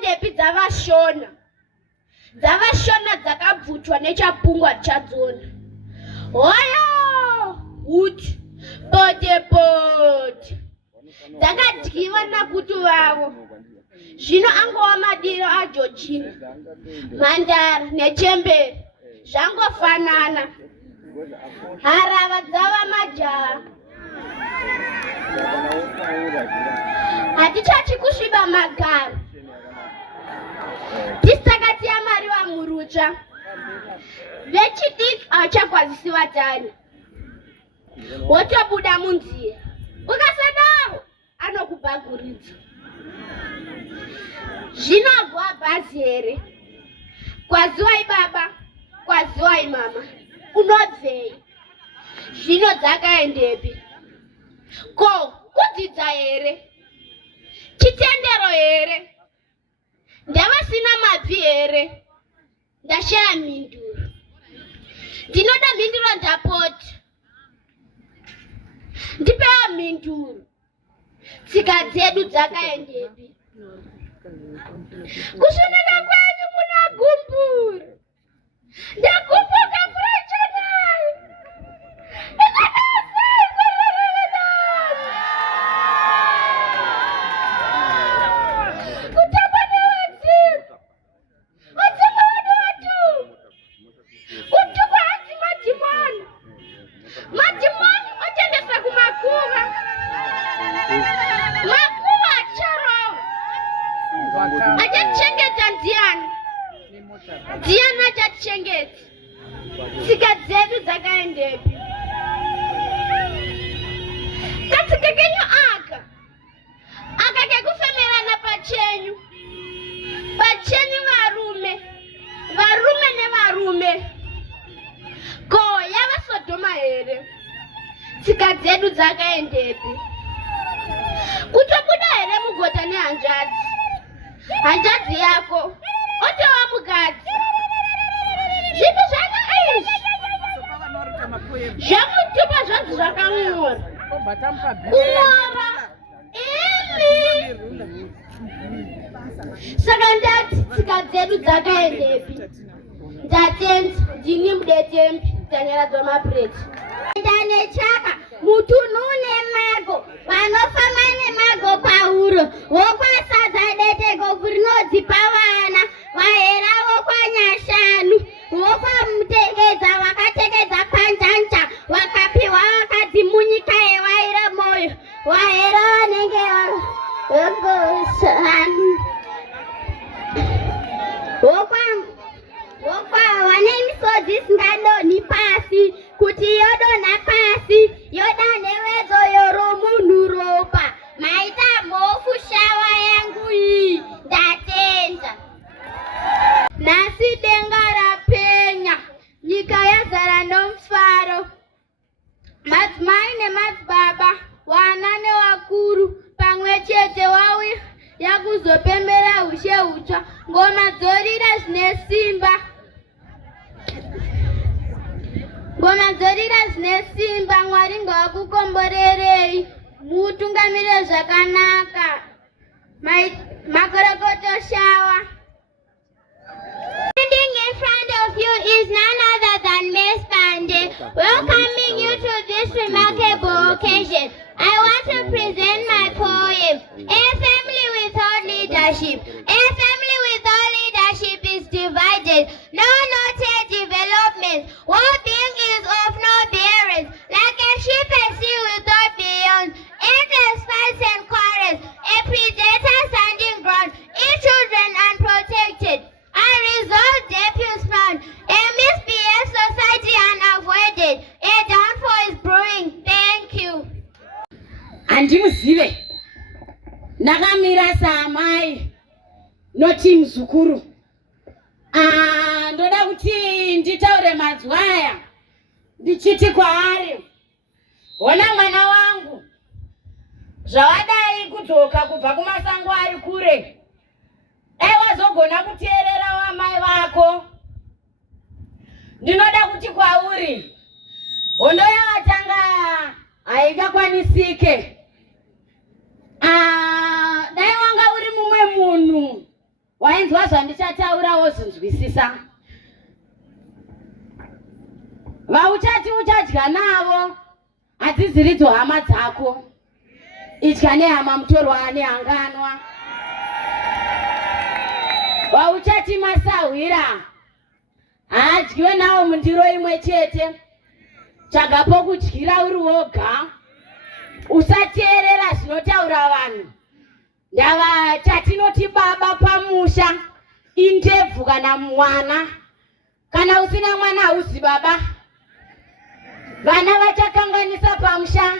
ndepi dzavashona. Dzavashona dzakabvutwa nechapungwa chadzona. Hoyo! Uti. Pote. Dzakadyiwa nakutu vavo. Zvino angova madiro aJochina, Mhandara neChembere zvangofanana. Harava dzava majaha. Hatichati kusviba magaro. Tisakati yamariwa murutsva. Vechidiki havachakwazisi vatani. Wotobuda munzira. Ukasadaro anokubhaguridza. Zvinogwa bhazi here. Kwaziwai baba, kwaziwai mama. Unobvei? Zvino dzakaendepi? Ko, kudzidza here? Chitendero here? Ndava sina mabvi here? Ndashaya mhinduro. Ndinoda mhinduro ndapota. Ndipewa mhinduro. Tsika dzedu dzakaendepi? Kusvoneka kwenyu kuna Gumburi. Ndakumbuka Frenchanayo. Ikadasai kwererererani. Kutamba newadzimu. Wadzimu wadu watu. Kutuka hanzi madhimoni. Madhimoni otendesa kumakuva. Makuva acharo. Achachengeta ndiani? Ndiani achachengeta? Tsika dzedu dzakaendepi? Katsika kenyu aka kekufemerana pachenyu varume nevarume. Ko yava Sodoma here? Tsika dzedu dzakaendepi? Kutobuda here mugota nehanzvadzi? Hanzvadzi yako otova mukadzi. Zvinhu zvaka izvi zvamutupa zvanzi zvakanyora. Kunyora imi. Saka ndati tsika dzedu dzakaendepi? Ndatenzi ndini mudetembi dzanyaradzwa mapureti. Ndane chaka mutunhu nemago vanofamba nemago pauro vokwasadza deteko rinodzipa vana vahera vokwanyashanu vokwamutekedza vakatekedza kwanjanja vakapiwa vakadzi munyika yevaira moyo vahera vanenge vokwa vane misodzi isingadonhi pasi kuti yodonha pasi yodanhewedzo yoromunhu ropa maita mhofu shawa yangu iyi ndatenda. Nhasi denga rapenya, nyika yazara nomufaro. Madzimai nemadzibaba, vana nevakuru pamwe chete wauya yakuzopembera ushe hutsva. Ngoma dzorira zvine simba. Ngoma dzorira zvine simba. Mwari ngakukomborerei mutungamire zvakanaka. Makorokoto shawa. Standing in front of you is none other than Miss Pande, welcoming you to this remarkable occasion. I want to present my poem, A Family Without Leadership. A family without leadership is divided, no noted development. One thing is of no bearance, like a ship at sea without beyond. Endless fights and quarrels, a predator standing ground, each children unprotected. Unresolved debuts found, a misbehaved society unavoided, a downfall is brewing. Thank you. Andimuzive nakamira samai noti muzukuru. Ndoda kuti nditaure madzwaya ndichiti kwaari, ona mwana wangu zvawadai kudzoka kubva kumasango ari kure, dai wazogona kuteerera wamai vako. Ndinoda kuti kwauri hondo yavatanga haingakwanisike. Dai wanga uri mumwe munhu wainzwa zvandichatauра wozvinzwisisa. Vauchati uchadya navo hadziziridzo hama dzako. Idya nehama mutorwa nehanganwa. Vauchati masahwira hadyiwe nawo mundiro imwe chete. Tsvaga pokudyira uri woga. Usateerera zvinotaura vanhu. Ndava chatinoti baba pamusha indebvu kana mwana. Kana usina mwana hauzi baba. Vana vachakanganisa pamusha.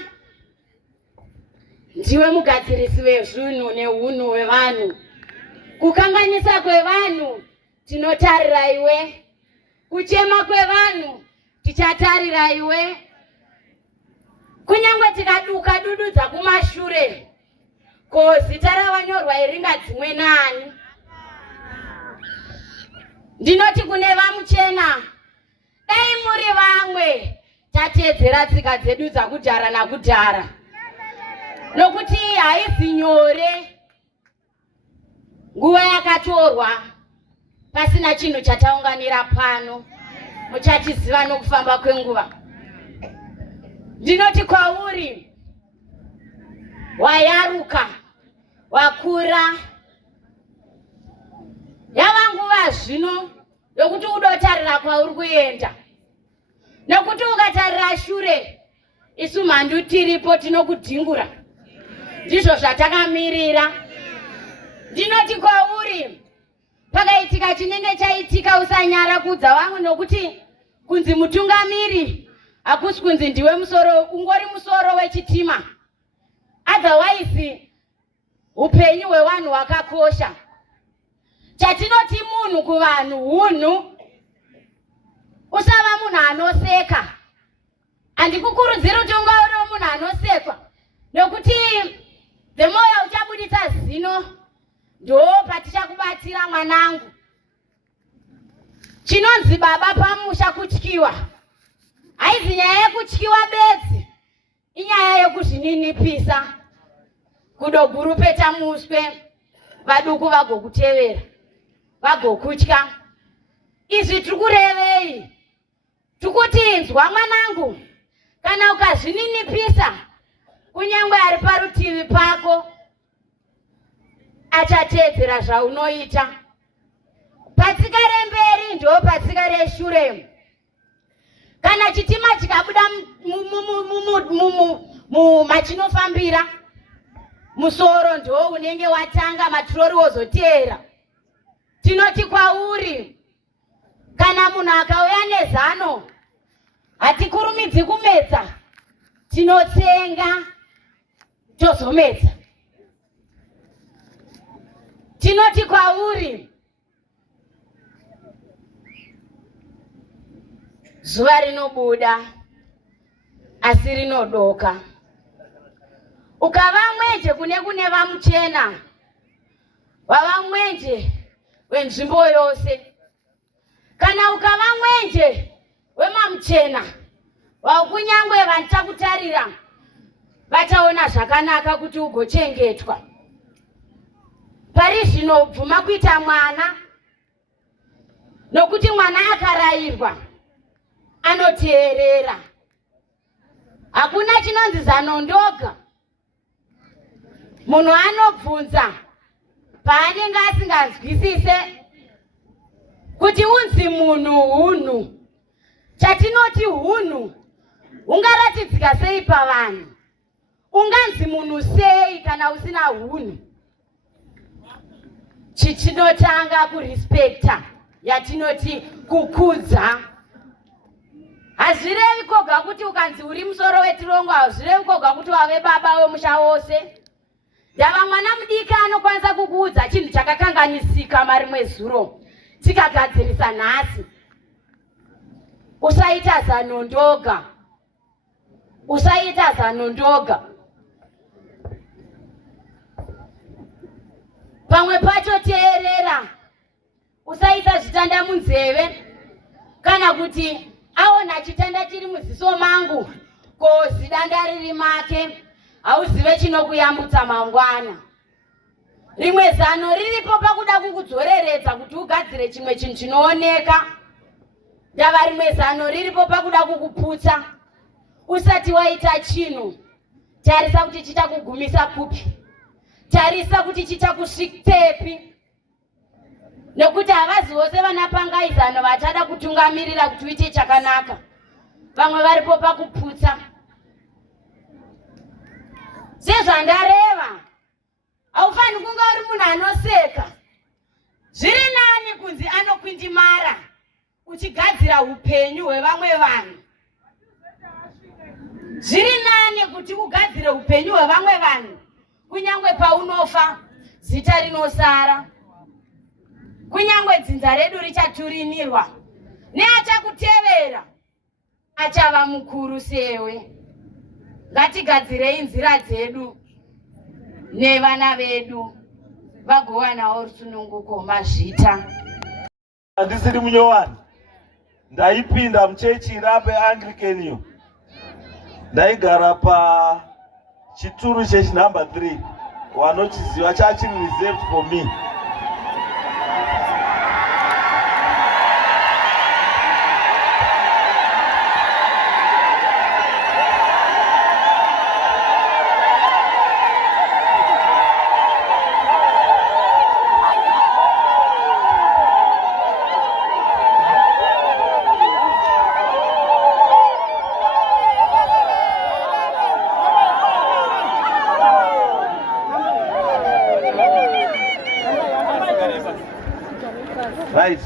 Ndiwe mugadzirisi wezvinhu neunhu hwevanhu. Kukanganisa kwevanhu tinotarira iwe. Kuchema kwevanhu tichatarira iwe. Kunyangwe tikaduka dududza kumashure. Ko zita ravanyorwa iringadzimwe nani. Ndinoti kune vamuchena, dai muri vamwe tateedzera tsika dzedu dzakudhara nakudhara. Nokuti haizi nyore nguva yakatorwa pasina chinhu chataunganira pano. Muchatiziva nokufamba kwenguva. Ndinoti kwauri wayaruka, wakura. Yava nguva zvino yokuti udotarira kwauri kuenda. Nokuti ukatarira shure, isu mhandu tiripo tinokudhingura. Ndizvo zvatakamirira. Ndinoti kwauri pakaitika chinenge chaitika usanyara kudza vamwe, nokuti kunzi mutungamiri hakusi kunzi ndiwe musoro, ungori musoro wechitima. Otherwise upenyu hwevanhu hwakakosha. Chatinoti munhu kuvanhu hunhu. Usava munhu anoseka. Handikukurudziri kuti unga uri munhu anosekwa. Nokuti the more uchabuditsa zino ndo patichakubatira mwanangu. Chinonzi baba pamusha kutyiwa. Haizi nyaya yekutyiwa bedzi. Inyaya yekuzvininipisa. Kudogurupeta muswe. Vaduku vagokutevera. Vagokutya. Izvi tirikurevei. Tukuti nzwa mwanangu. Kana ukazvininipisa, kunyangwe ari parutivi pako achateedzera zvaunoita. Patsika remberi ndo patsika reshure. Kana chitima chikabuda machinofambira, musoro ndo unenge watanga, maturori wozoteera. Tinoti kwauri kana munhu akauya nezano, hatikurumidzi kumedza, tinotsenga tozomedza. Tinoti kwauri zuva rinobuda asi rinodoka. Ukava mwenje kune vamuchena, wava mwenje wenzvimbo yose. Kana ukava mwenje wemamuchena, kunyangwe vantakutarira vachaona zvakanaka kuti ugochengetwa. Pari zvino bvuma kuita mwana, nokuti mwana akarayirwa anoteerera. Hakuna chinonzi zano ndoga. Munhu anobvunza paanenge asinganzwisise kuti unzi munhu hunhu. Chatinoti hunhu ungaratidzika sei pavanhu? Unganzi munhu sei kana usina hunhu? Chitinotanga kurespekta, yatinoti kukudza. Hazvirevi koga kuti ukanzi uri musoro wetirongo, hazvirevi koga kuti wave baba wemusha wose. Ndava mwana mudiki anokwanisa kukuudza chinhu chakakanganisika marimwe zuro, tikagadzirisa nhasi. Usaita zano ndoga. Usaita zano ndoga. Pamwe pacho teerera. Usaita zvitanda munzeve. Kana kuti aona chitanda chiri muziso mangu, ko zidanda riri make, hauzive chinokuyambutsa mangwana. rimwe zano riripo pakuda kukudzoreredza kuti ugadzire chimwe chinhu chinooneka. Ndava rimwe zano riripo pakuda kukuputsa usati waita chinhu. Tarisa kuti chichakugumisa kupi, tarisa kuti chichakusvikepi, nekuti havazi vose vanapangaizano vachada kutungamirira kuti uite chakanaka. Vamwe varipo pakuputsa. Sezvandareva, haufani kunge uri munhu anoseka. Zviri nani kunzi anokwindimara uchigadzira upenyu hwevamwe vanhu. Zviri nani kuti ugadzire upenyu hwevamwe vanhu, kunyangwe paunofa zita rinosara, kunyangwe dzinza redu richaturinirwa, neachakutevera achava mukuru sewe. Ngatigadzirei nzira dzedu nevana vedu vagovanawo rusununguko mazvita. Handisiri munyowani, ndaipinda muchechi irape Anglican iyo. Ndaigara pachituru chechi number 3. Wanochiziva chachiri reserved for me. Right.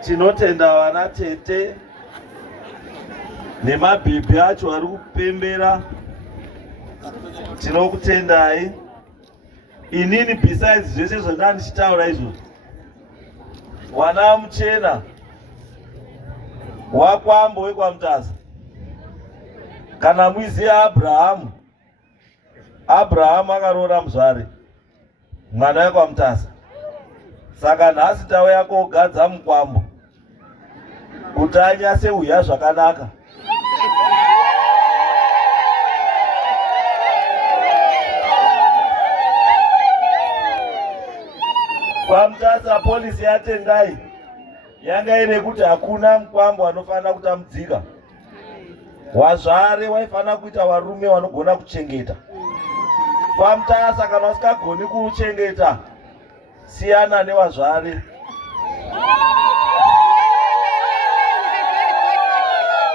Tinotenda vana tete nemabhebhi acho ari kupembera. Tinokutendai. Inini besides zvese zvandandichitaura izvozvo, wana muchena wakwambo wekwamutasa kana muiziya Abrahamu. Abrahamu akaroora muzvare mwana wekwamutasa. Saka nhasi tauya kogadza mukwambo kuti anyase uya zvakanaka. Kwamutasa polisi yatendai yanga ine kuti hakuna mukwambo anofanira kutambudzika. Wazvare waifana kuita varume vanogona kuchengeta. Kwamutasa kana usikagoni kuchengeta, siyana nevazvare.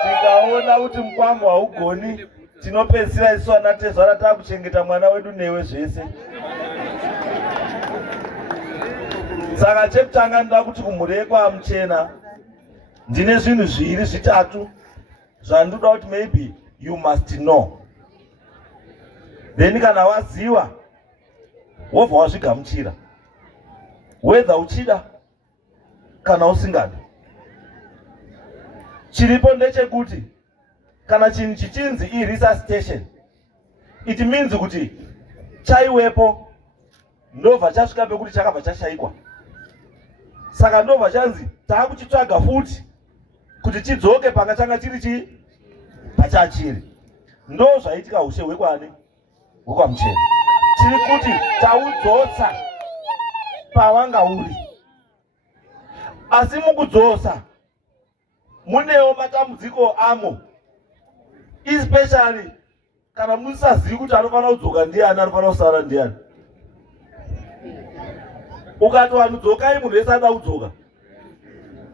Tikaona kuti mukwambo haugoni, tinopedzisira isu vana tezvara takuchengeta mwana wedu newe zvese. Saka chekutanga ndoda kuti kumhuri yekwaMuchena ndine zvinhu zviviri zvitatu zvandoda kuti maybe you must know. Then kana waziva wobva wazvigamuchira, whether uchida kana usingadi. Chiripo ndechekuti kana chinhu chichinzi i-resuscitation, it means kuti chaiwepo ndobva chasvika pekuti chakabva chashaikwa. Saka ndobva chanzi taakuchitsvaga futi kuti chidzoke panga changa chiri pachachiri. Ndo zvaitika ushe hwekwani hwekwaMuchena. Chiri kuti taudzotsa pawanga uri. Asi mukudzotsa munewo matambudziko amo, especially kana musazivi kuti anofanira kudzoka ndiani, anofanira kusara ndiani. Ukati vanhu dzokai, munhu wese ada kudzoka.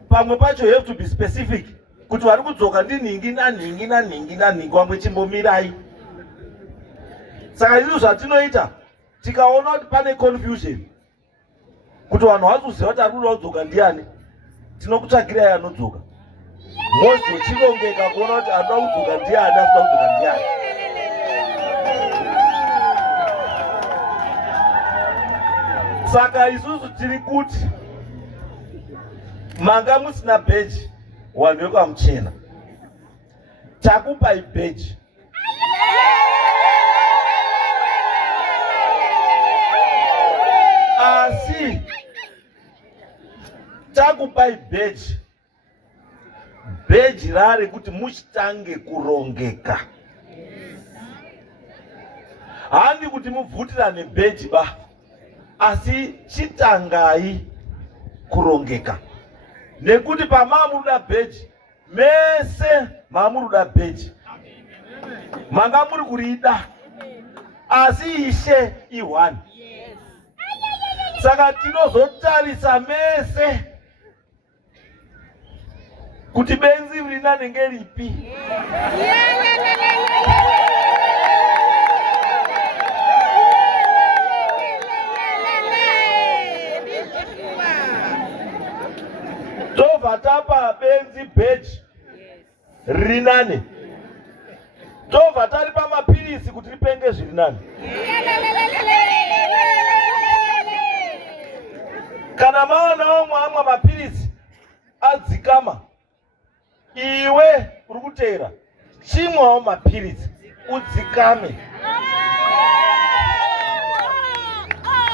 Pamwe pacho you have to be specific kuti vari kudzoka ndinhingi nanhingi nanhingi nanhingi, wamwe chimbomirai. Saka izvi zvatinoita tikaona kuti pane confusion kuti vanhu vazoziva kuti ari kuda kudzoka ndiani, tinokutsvagirai anodzoka. Mozochirongeka kuona kuti anoda kudzoka ndiani, asina kudzoka ndiani. Saka isusu tiri kuti manga musina bheji vanhu vekwaMuchena, takupai bheji. Asi takupai bheji, bheji rari kuti muchitange kurongeka. Handi kuti mubvutirane bheji ba. asi chitangai kurongeka. Nekuti pamamuruda bheji, mese mamuruda bheji. Manga muri kurida, asi Ishe i1. Saka tinozotarisa mese kuti benzi rinane ngeripi. Tobva tapa benzi bheji rinane, tobva taripa mapirisi kuti ripenge zviri nane. Kana maonawo mwamwa mapirisi adzikama, iwe uri kuteera, chimwawo mapirisi udzikame.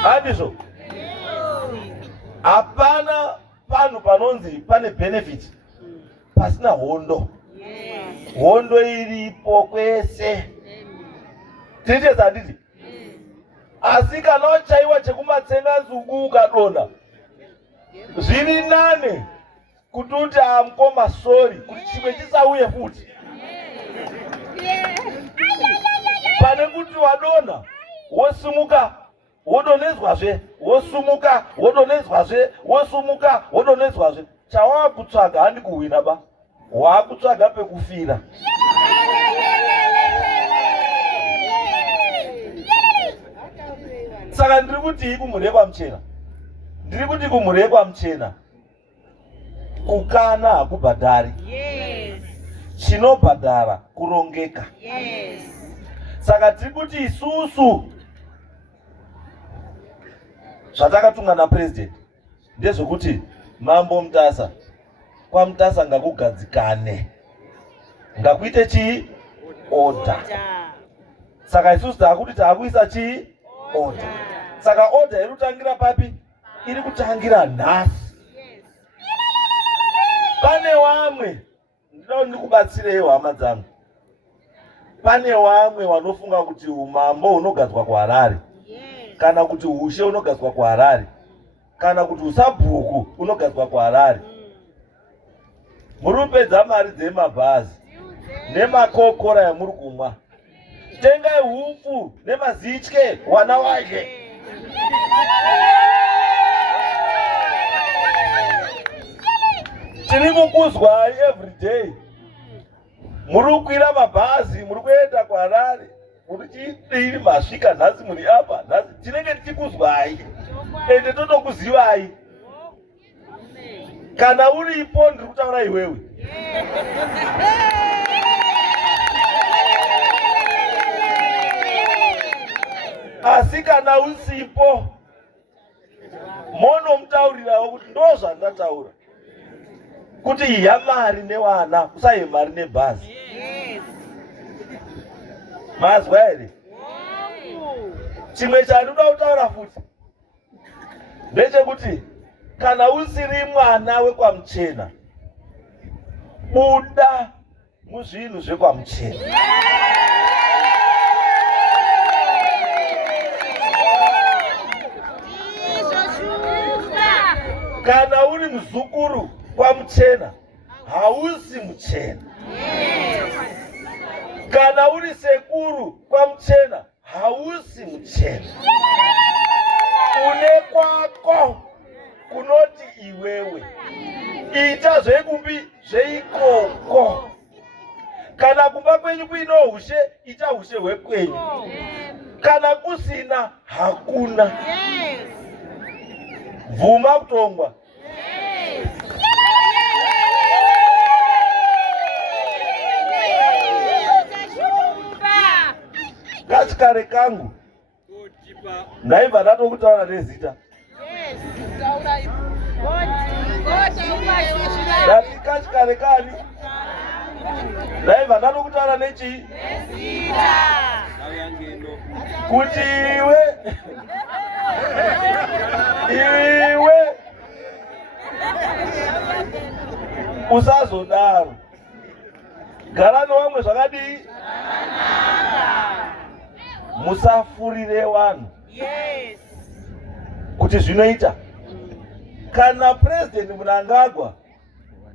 Handizvo? Hapana panhu panonzi pane benefit pasina hondo. Hondo iripo kwese. Titeza handiti? Asi kana wachaiwa chekumatsenganzuku ukadonha, zviri nane kuti uti amukoma sorry kuti chimwe chisauye futi. Pane kuti wadonha wosumuka wodonhedzwazve, wosumuka wodonhedzwazve, wosumuka wodonhedzwazve. Chawakutsvaga handi kuhwina ba, wakutsvaga pekufira. Saka ndiri kuti kumureka mchena, ndiri kuti kumureka mchena kukana hakubhadhari. Chinobhadhara kurongeka. Saka tiri kuti isusu zvatakatumwa naPresident ndezvekuti Mambo Mutasa, kwa Mutasa ngakugadzikane, ngakuite chii? Order. Saka isusu takuti takuisa chii? Order. Saka order iri kutangira papi? Iri kutangira nhasi. Pane wamwe, ndinoda ndikubatsirewo hama dzangu. Pane wamwe wanofunga kuti umambo unogadzwa kuHarare, kana kuti ushe unogadzwa kuHarare, kana kuti usabhuku unogadzwa kuHarare. Muri kupedza mari dzemabhazi nemakokora yamuri kumwa. Tengai hupfu nemazitye wana wake. Tiri kukuzwai every day. Muri kukwira mabhazi, muri kuenda kuHarare, muri chidii masvika nhasi muri apa, nhasi tinenge tichikuzwai ende totokuzivai. Kana uripo ndiri kutaura iwewe. Asi kana usipo, monomutaurirawo kuti ndo zvandataura, kuti iya mari newana usaye mari nebhazi. Mazwa here? Chimwe chandoda kutaura futi ndechekuti kana usiri mwana wekwaMuchena, buda muzvinhu zvekwaMuchena. Kana uri muzukuru kwaMuchena, hausi muchena. Kana uri sekuru kwaMuchena, hausi muchena. Une kwako kunoti iwewe. Ita zvekumbi zveikoko. Kana kumba kwenyu kuino hushe, ita hushe hwekwenyu. Kana kusina, hakuna. Bvuma kutongwa. Kachikare kangu ndaibva ndatokutaura nezita. Ndati kachikare kani ndaibva ndatokutaura nechi kuti iwe usazodaro. Gara nevamwe zvakadii? Musafurire vanhu. kuti zvinoita kana president Mnangagwa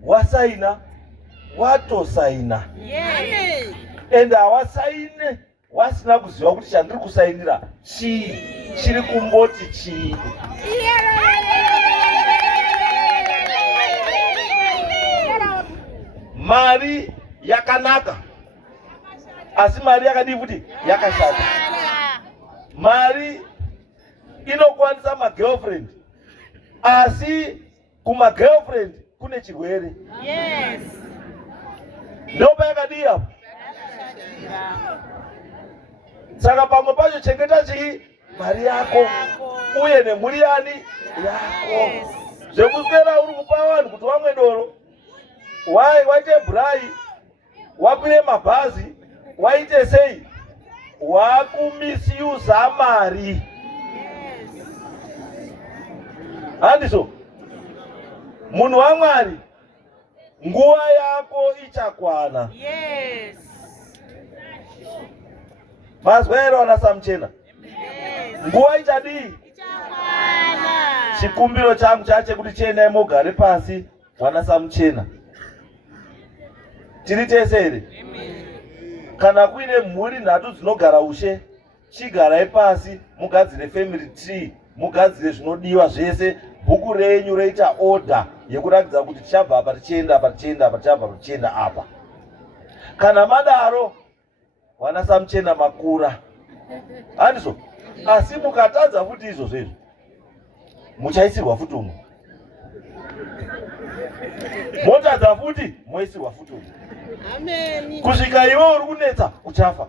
wasaina watosaina ende hawasaine wasina kuziva kuti chandiri kusainira chii, chiri kumboti chii. Mari yakanaka asi mari yakadii futi yakashata. Mari inokwanisa magirlfriend asi kumagirlfriend kune chirwere. Ndopa yakadii apo. Saka pamwe pacho chengeta chii mari yako uye nemhuri yani yako. Zvekuswera uri kupa vanhu kuti vamwe doro, waite bhurai, wakwire mabhazi, waite sei, wakumisiuza mari. Handizvo? Munhu waMwari, nguva yako ichakwana. Mazwa ere wana Samuchena? Nguva ichadii? Chikumbiro changu chache kuti chiendai mogare pasi wana Samuchena. Tiri tese ere? Kana kuine mhuri nhatu dzinogara ushe, chigarai pasi mugadzire family tree, mugadzire zvinodiwa zvese. Bhuku renyu roita order yekuratidza kuti tichabva apa tichienda apa tichienda apa tichabva apa tichienda apa. Kana madaro wana Samuchena makura. Handizvo? Asi mukatadza futi izvozvo izvo muchaisirwa futi umwe. Motadza futi moisirwa futi umwe. Kusvika iwe uri kunetsa uchafa.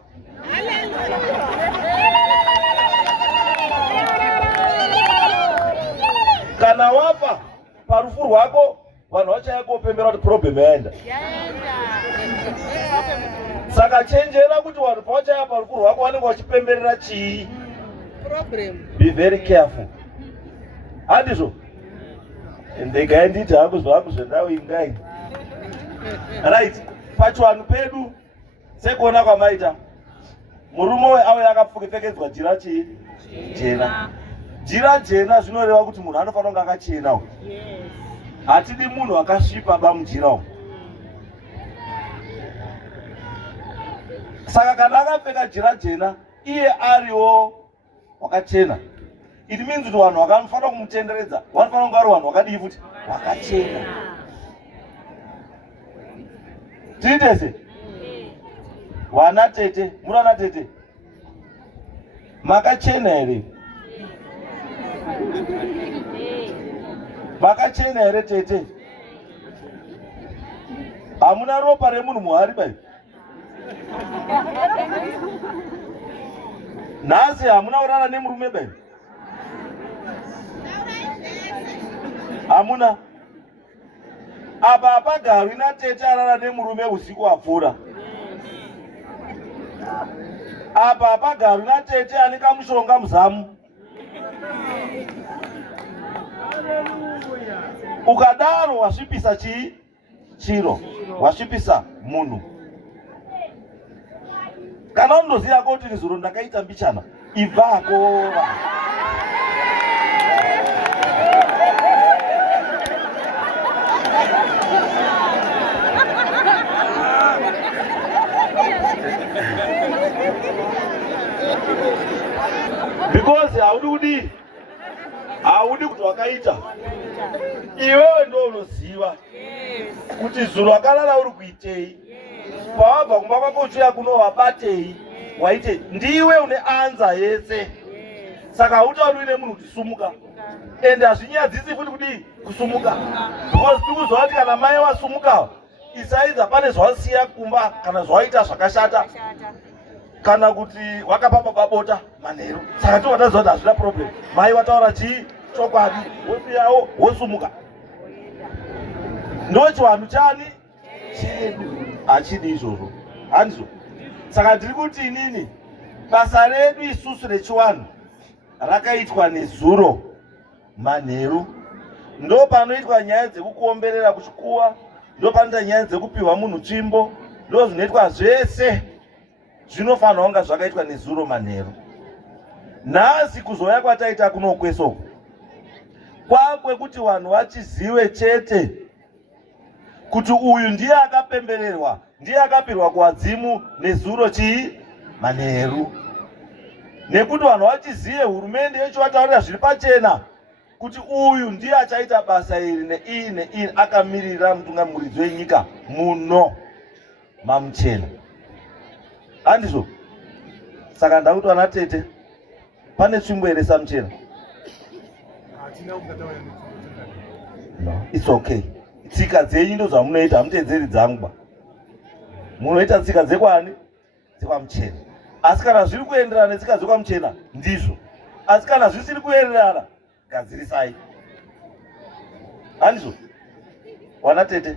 Kana wafa parufu rwako vanhu vachaya kopembera kuti problem yaenda. Saka chenjera kuti vanhu pavachaya parufu rwako vanenge vachipemberera chii. Be very careful. Handizvo? Ndegai nditi hangu zvangu zvendau ingai. Right. Pachivanhu pedu sekuona kwamaita murume weauya akapfekedzwa jira chii jena. Jira jena zvinoreva kuti munhu anofanira kunge akachena. Hatidi munhu akasvipa bamujira. Saka kana akapfeka jira jena iye ariwo wakachena, it means kuti vanhu vanofanira kumutenderedza vanofanira kunge vari vanhu vakadii futi vakachena. Tiri tese wana tete, muri wana tete, makachena here? Makachena here tete? Hamuna ropa remunhu muhari bai? Nhasi hamuna kurara nemurume bai? Hamuna? Apa hapagarwi natete arara nemurume usiku hapfuura. Apa hapagarwi natete ane kamushonga muzamu. Ukadaro wasvipisa chii? Chiro. Wasvipisa munhu. Kana undoziva kuti nizuro ndakaita mbichana, ibvako. Because haudi kuti wakaita. Iwewe ndo unoziva kuti zuro wakalala uri kuitei. Pawabva kumba kwako uchiuya kuno wabatei, waite ndiwe une anza yese. Saka hautauri uine munhu kuti sumuka. Ende hazvinyadzisi futi kuti kusumuka. Because tikuzwa kuti kana mai wasumuka, isaidza pane zvawasiya kumba kana zvawaita zvakashata. Kana kuti wakapapa babota manheru. Saka towataziva kuti hazvina problem. Mai wataura chii? Chokwadi. Wosiyawo wosumuka. Ndo chivanhu chani? Chedu. Hachidi izvozvo. Handizvo? Saka ndiri kuti inini basa redu isusu rechiwanhu rakaitwa nezuro manheru. Ndo panoitwa nyaya dzekukuomberera kuchikuwa, ndo panoitwa nyaya dzekupiwa munhu tsvimbo, ndo zvinoitwa zvese zvinofanira kunge zvakaitwa nezuro manheru. Nhasi kuzouya kwataita kuno kweso kwakwekuti vanhu vachizive chete kuti uyu ndiye akapembererwa, ndiye akapirwa kuwadzimu nezuro chii manheru. Nekuti vanhu vachizive hurumende yechivataurira zviri pachena kuti uyu ndiye achaita basa iri neii neii, akamirira mutungamuridzi wenyika muno mamuchena. Handizvo? Saka ndakuti vana tete, pane tsvimbo here samuchena? No, it's okay. Tsika dzenyu ndo zvamunoita, hamutedzeri dzangu. Munoita tsika dzekwani? Dzekwamuchena. Asi kana zviri kuenderana netsika dzekwamuchena ndizvo. Asi kana zvisiri kuenderana, gadzirisai. Handizvo? Wana tete.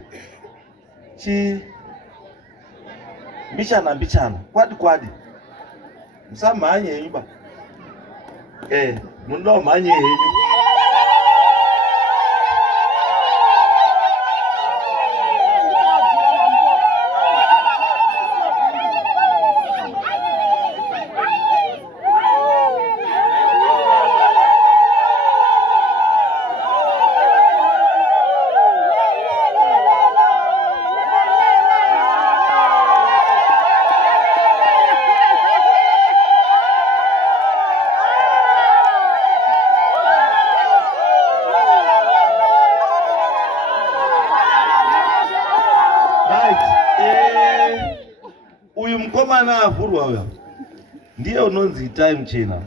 Mbichana, kwadi. Musamhanye henyu ba. Munoda umhanye henyu. Uyu mukomana avhurwa uya ndiye unonzi Itai Muchena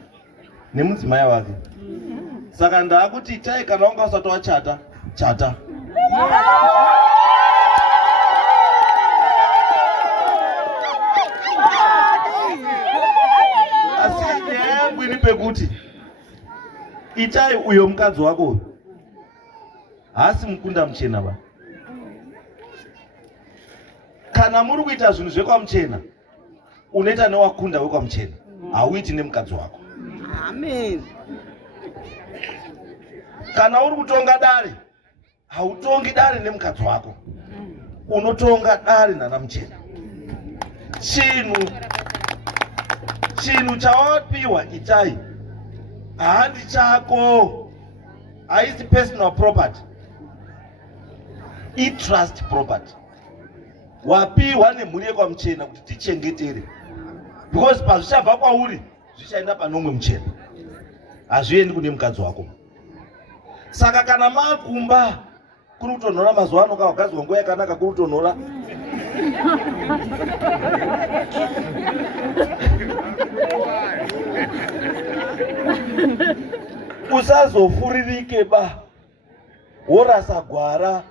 nemudzimai wake. Saka ndakuti Itai, kana wanga usati wachata, chata. Asi nyaya yangu iri pekuti Itai uyo mukadzi wako uyu haasi mukunda Muchena ba. Kana muri kuita zvinhu zvekwamuchena, unoita newakunda wekwamuchena, hauiti nemukadzi wako. Amen. Kana uri kutonga dare, hautongi dare nemukadzi wako, unotonga dare nana Muchena. Chinhu chawapiwa Itai handi chako, haisi personal property, i-trust property. Wapiwa nemhuri yekwamuchena kuti tichengetere, because pazvichabva kwauri zvichaenda panomwe muchena, hazviendi kune mukadzi wako. Saka kana makumba kuri kutonhora mazuva ano, kawagadzwa nguva yakanaka kuri kutonhora, usazofuririke ba worasa gwara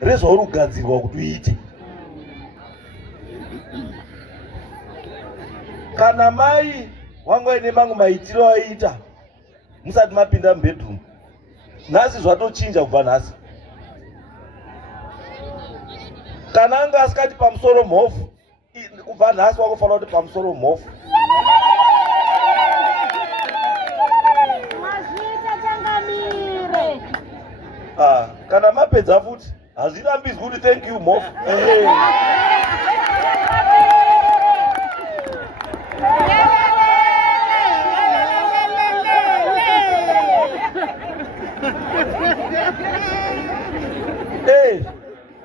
rezvaurikugadzirwa kuti uite. Kana mai wanga ine mangu maitiro aita musati mapinda mubedroom, nhasi zvatochinja kubva nhasi. Kana anga asikati pamusoro mhofu, kubva nhasi wakufanira kuti pamusoro mhofu. Kana mapedza futi hazvirambidzwi kuti thank you mhofu.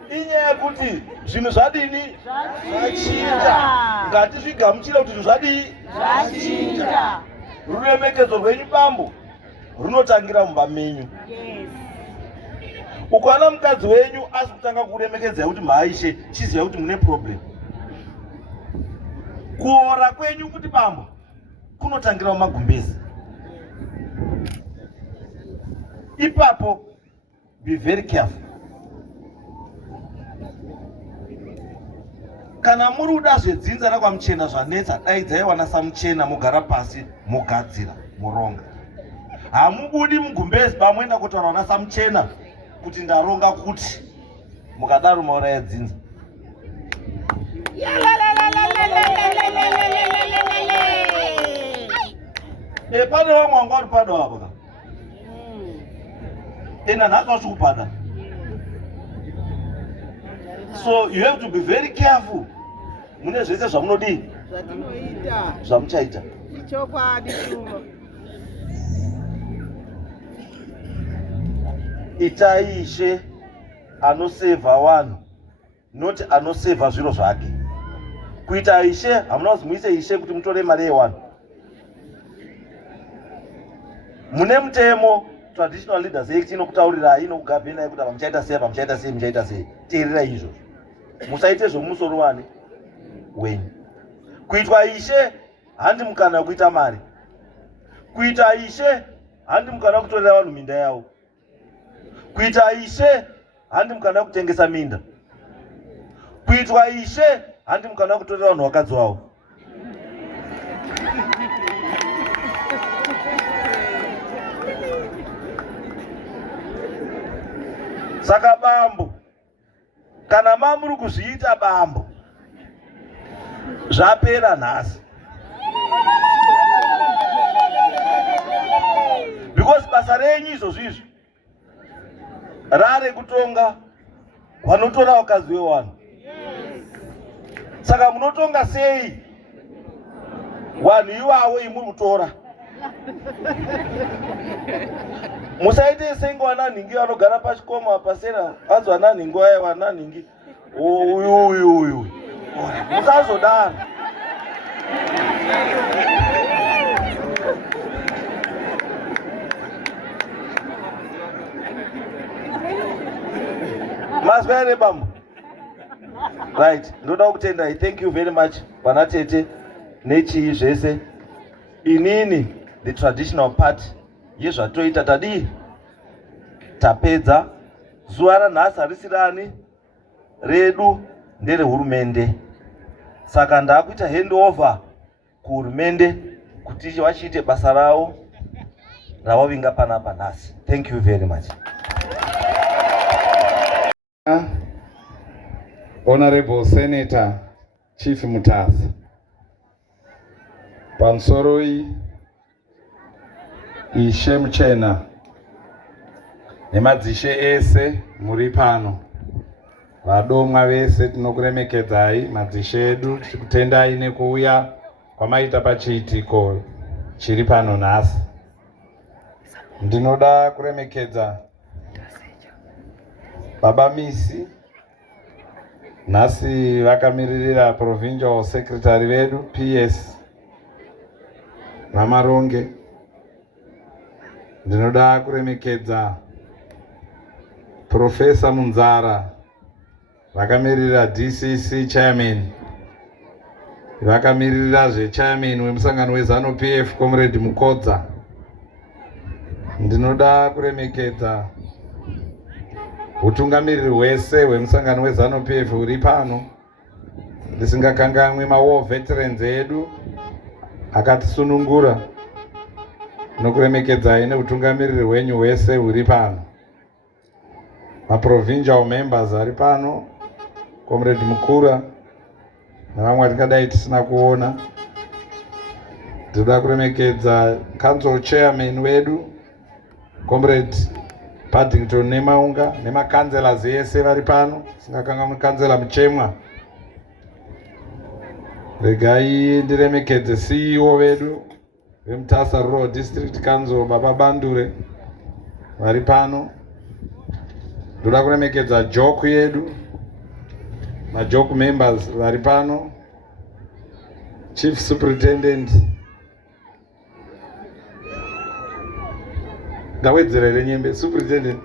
Inyaya kuti zvinhu zvadini zvachinja, ngatizvigamuchire kuti zvinhu zvadii zvachinja. Ruremekedzo rwenyu bambo runotangira mumba menyu. Ukaona mukadzi wenyu asi kutanga kuremekedzai kuti maishe, chiziva kuti mune problem. Kuora kwenyu kuti bambo kunotangira mumagumbezi. Ipapo be very careful. Kana muri kuda zvedzinza rakwamuchena zvanetsa, daidzai wana samuchena, mugara pasi, mugadzira, muronga. Hamubudi mugumbezi pamoenda kutaura wana samuchena kuti ndaronga kuti, mukadaro mauraya dzinza. Pane vamwe wanga vari pada wapa. Ena nhasi vachikupada. So you have to be very careful. Mune zvese zvamunodii Zvatinoita. zvamuchaita. Ichokwadi chuma. itai Ishe anosevha vanhu, noti anosevha zviro zvake. Kuita Ishe hamuna kuzi muise Ishe kuti mutore mari yevanhu. Mune mutemo Traditional Leaders Act inokutaurirai, inokugavhenai kuti muchaita sei, muchaita sei, muchaita sei. Teererai izvozvo. Musaite zvomusoro wani wenyu. Kuitwa Ishe handi mukana wekuita mari. Kuita Ishe handi mukana wekutorera vanhu minda yavo. Kuita Ishe handi mukana wekutengesa minda. Kuitwa Ishe handi mukana wekutorera vanhu vakadzi vavo. Saka bambo, kana mamuri kuzviita bambo, zvapera nhasi. Because basa renyu izvozvizvi rare kutonga vanotora vakadzi vevanhu. Saka munotonga sei vanhu ivavo imuri kutora? Musaite senge vananhingi vanogara pachikoma pasera vanzi vananhingi vaya vananhingi uyu musazodaro. Mazwa ere bambo? Right, ndoda kutendai. Thank you very much vana tete nechii zvese. Inini the traditional part yezvatoita tadii tapedza. Zuva ranhasi harisirani redu, nderehurumende. Saka ndakuita handover kuhurumende kuti vachiite basa ravo ravavinga panapa nhasi. Thank you very much. Honorable Senator Chief Mutasa, Pansoroi Ishe Muchena nemadzishe ese muri pano, vadomwa vese tinokuremekedzai. Madzishe edu tikutendai nekuuya kwamaita pachiitiko chiri pano nhasi. Ndinoda kuremekedza Baba Misi, nhasi vakamiririra Provincial Secretary vedu PS Vamaronge. Ndinoda kuremekedza Professor Munzara, vakamirira DCC Chairman, vakamirira Chairman wemusangano wezanu PF Comrade Mukodza. Ndinoda kuremekedza utungamiriri hwese hwemusangano wezanu PF uri pano, ndisingakanganwi war veterans edu akatisunungura. Nokuremekedzai neutungamiriri hwenyu hwese huri pano. Provincial members ari pano, Comrade Mukura navamwe vatingadai tisina kuona. Ndinoda kuremekedza Council Chairman wedu Comrade Paddington Nemaunga nemakanzela ese vari pano, singakanganwi kanzela Muchemwa. Regai ndiremekedze CEO vedu veMutasa Rural District Council Baba Bandure vari pano. Ndoda kuremekedza joku yedu, majoku members vari pano. Chief Superintendent ndawedzerere nyembe Superintendent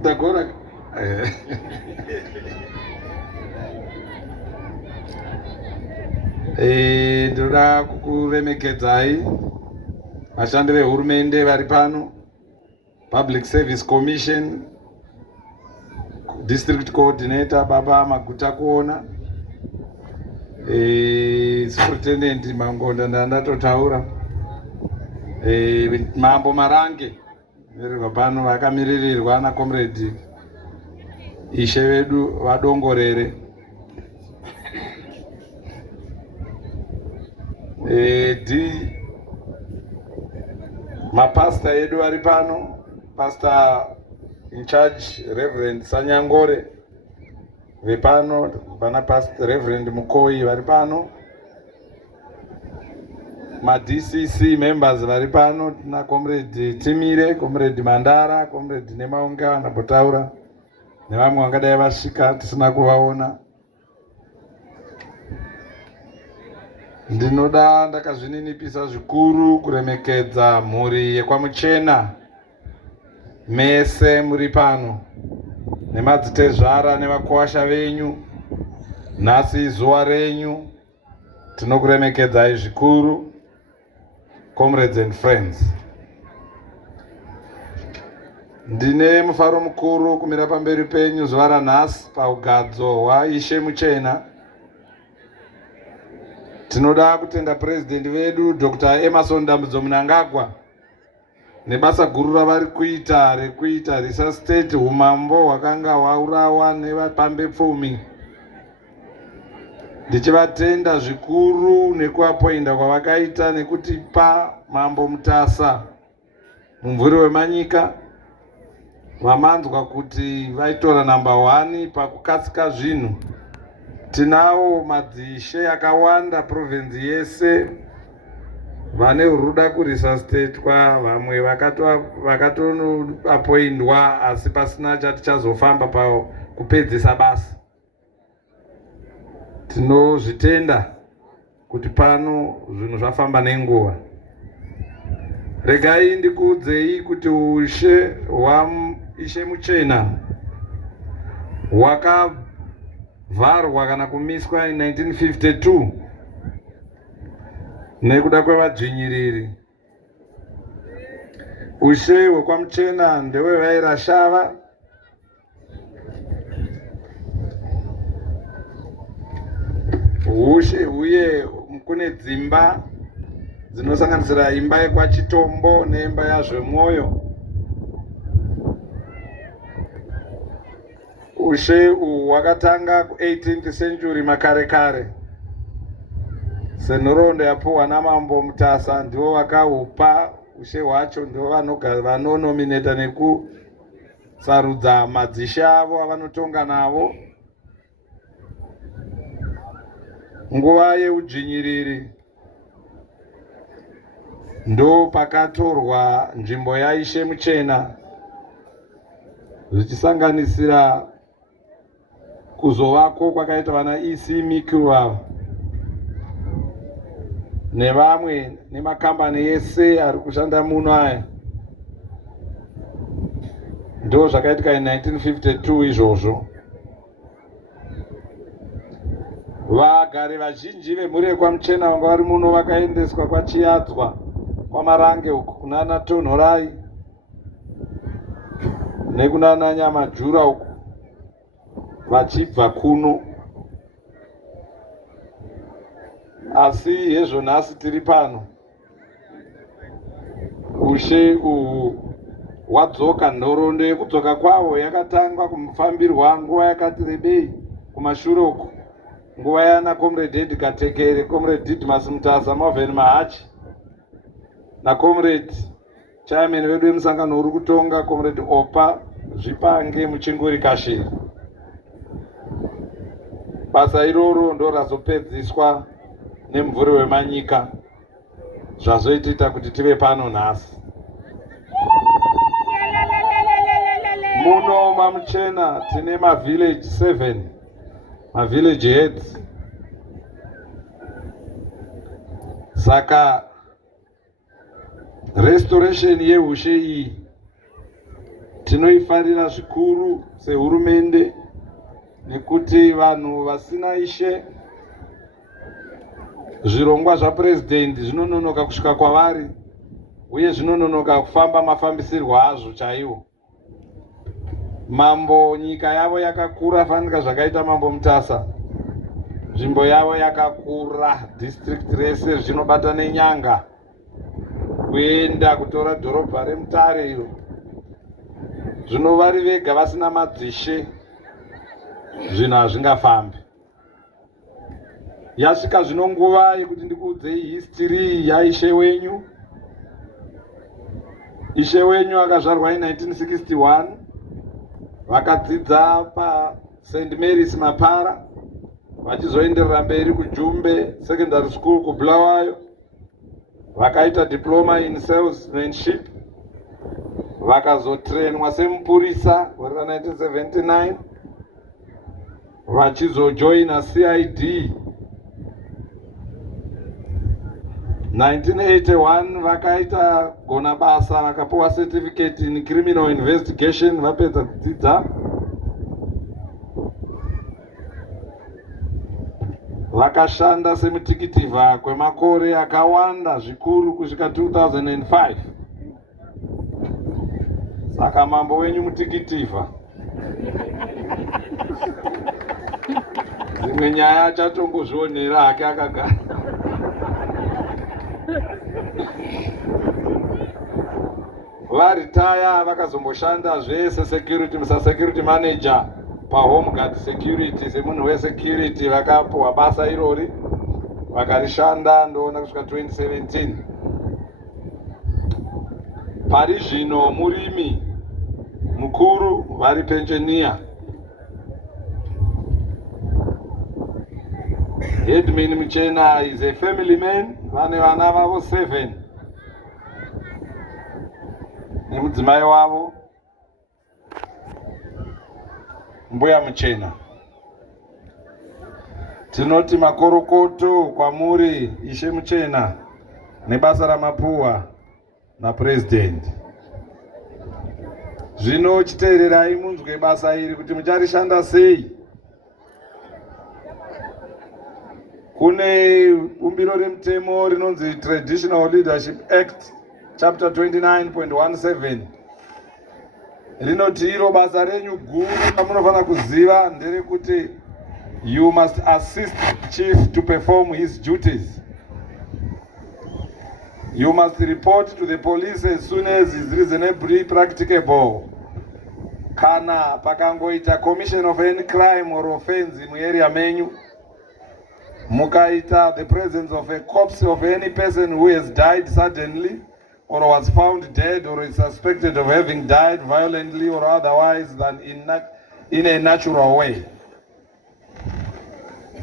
ndagora ndoda kukuremekedzai vashandi vehurumende vari pano, Public Service Commission, District Coordinator Baba Maguta kuona, Superintendent Mangonda ndandatotaura, Mambo Marange verirwa pano vakamiririrwa na Comrade Ishe vedu vadongorere. Mapasta edu vari pano, Pastor in charge Reverend Sanyangore vepano, vana Pastor Reverend Mukoi vari pano. ma-DCC members vari pano, tina Comrade Timire, Comrade Mandara, Comrade Nemaunga vanambotaura, nevamwe vangadai vasvika tisina kuvaona. Ndinoda ndakazvininipisa zvikuru kuremekedza mhuri yekwaMuchena mese muri pano, nemadzitezvara nevakwasha venyu. Nhasi zuva renyu, tinokuremekedzai zvikuru, comrades and friends. Ndine mufaro mukuru kumira pamberi penyu zuva ranhasi paugadzo hwaIshe Muchena. Tinoda kutenda President vedu Dr. Emmerson Dambudzo Mnangagwa nebasa guru ravari kuita rekuita resuscitate umambo hwakanga hwaurawa nevapambe pfumi. Ndichivatenda zvikuru nekuapoinda kwavakaita nekutipa Mambo Mutasa mumvuri wemanyika. Vamanzwa kuti vaitora number 1 pakukatsika zvinhu. Tinawo madzishe akawanda province yese vane ruda kuresuscitatwa, vamwe vakatoapoindwa asi pasina chatichazofamba pakupedzisa basa. Tinozvitenda kuti pano zvinhu zvafamba nenguva. Regai ndikuudzei kuti ushe hwaIshe Muchena hwakavharwa kana kumiswa in 1952 nekuda kwevadzvinyiriri. Ushe hwekwaMuchena ndewevairashava, ushe uye kune dzimba dzinosanganisira imba yekwaChitombo neimba yaZvemwoyo. Ushe uhu hwakatanga ku18th century makare kare. Senhoroondo yapuhwa naMambo Mutasa ndivo vakahupa ushe hwacho, ndivo vanonominata nekusarudza madzishe avo avanotonga navo. Nguva yeudzvinyiriri ndo pakatorwa nzvimbo yaIshe Muchena, zvichisanganisira kuzovako kwakaita vana EC Mikuru nevamwe nemakambani ese ari kushanda muno aya. Ndo zvakaitika in 1952 izvozvo. Vagari vazhinji vemhuri yekwaMuchena vanga vari muno vakaendeswa kwaChiadzwa kwaMarange uku kunana Tonhorai nekunana Nyamajura uku vachibva kuno. Asi hezvo nhasi tiri pano, ushe uhu hwadzoka. Nhoroondo yekudzoka kwahwo yakatangwa kumufambirwa nguva yakati rebei kumashure uku, nguva yana Comrade Edgar Tekere, Comrade Didmus Mutasa, Marvin Mahachi naComrade chairman wedu wemusangano uri kutonga Comrade Opa Zvipange Muchinguri Kashiri. Basa iroro ndo razopedziswa nemumvuri wemanyika, zvazoita kuti tive pano nhasi. Muno maMuchena tine mavillage 7, mavillage heads. Saka restoration yeushe iyi tinoifarira zvikuru sehurumende, nekuti vanhu vasina ishe zvirongwa zvaPresident zvinononoka kusvika kwavari, uye zvinononoka kufamba mafambisirwo azvo chaiwo. Mambo nyika yavo yakakura fanika zvakaita Mambo Mutasa, nzvimbo yavo yakakura, district rese zvinobata nenyanga kuenda kutora dhorobha reMutare iro. Zvino vari vega vasina madzishe zvinhu hazvingafambi. Yasvika zvino nguva yekuti ndikuudzei history yaIshe wenyu. Ishe wenyu akazvarwa in 1961, vakadzidza paSt Mary's Mapara, vachizoenderera mberi kuJumbe Secondary School kuBulawayo, vakaita diploma in salesmanship, vakazotrenwa semupurisa gore ra1979, vachizojoina CID. 1981 vakaita gona basa vakapuwa certificate in criminal investigation vapedza kudzidza. Vakashanda semutikivha kwemakore akawanda zvikuru kusvika 2005. Saka mambo wenyu mutikivha. Dzimwe nyaya achatongozvionera hake akagara. Varitaya vakazomboshanda zvese security manager paHome Guard Security, semunhu wesecurity vakapuwa basa irori vakarishanda ndoona kusvika 2017. Pari zvino murimi mukuru, vari pensioner. Edmund Muchena is a family man, vane vana vavo 7 nemudzimai wavo Mbuya Muchena. Tinoti makorokoto kwamuri Ishe Muchena nebasa ramapuwa napresident. Zvino chiteererai munzwe basa iri kuti mucharishanda sei. Kune umbiro remutemo rinonzi Traditional Leadership Act chapter 29.17 rinoti iro basa renyu guru ramunofanira kuziva nderekuti you must assist the chief to perform his duties. You must report to the police as soon as is reasonably practicable. Kana pakangoita commission of any crime or offense in area menyu, mukaita the presence of a corpse of any person who has died suddenly or was found dead or is suspected of having died violently or otherwise than in a natural way.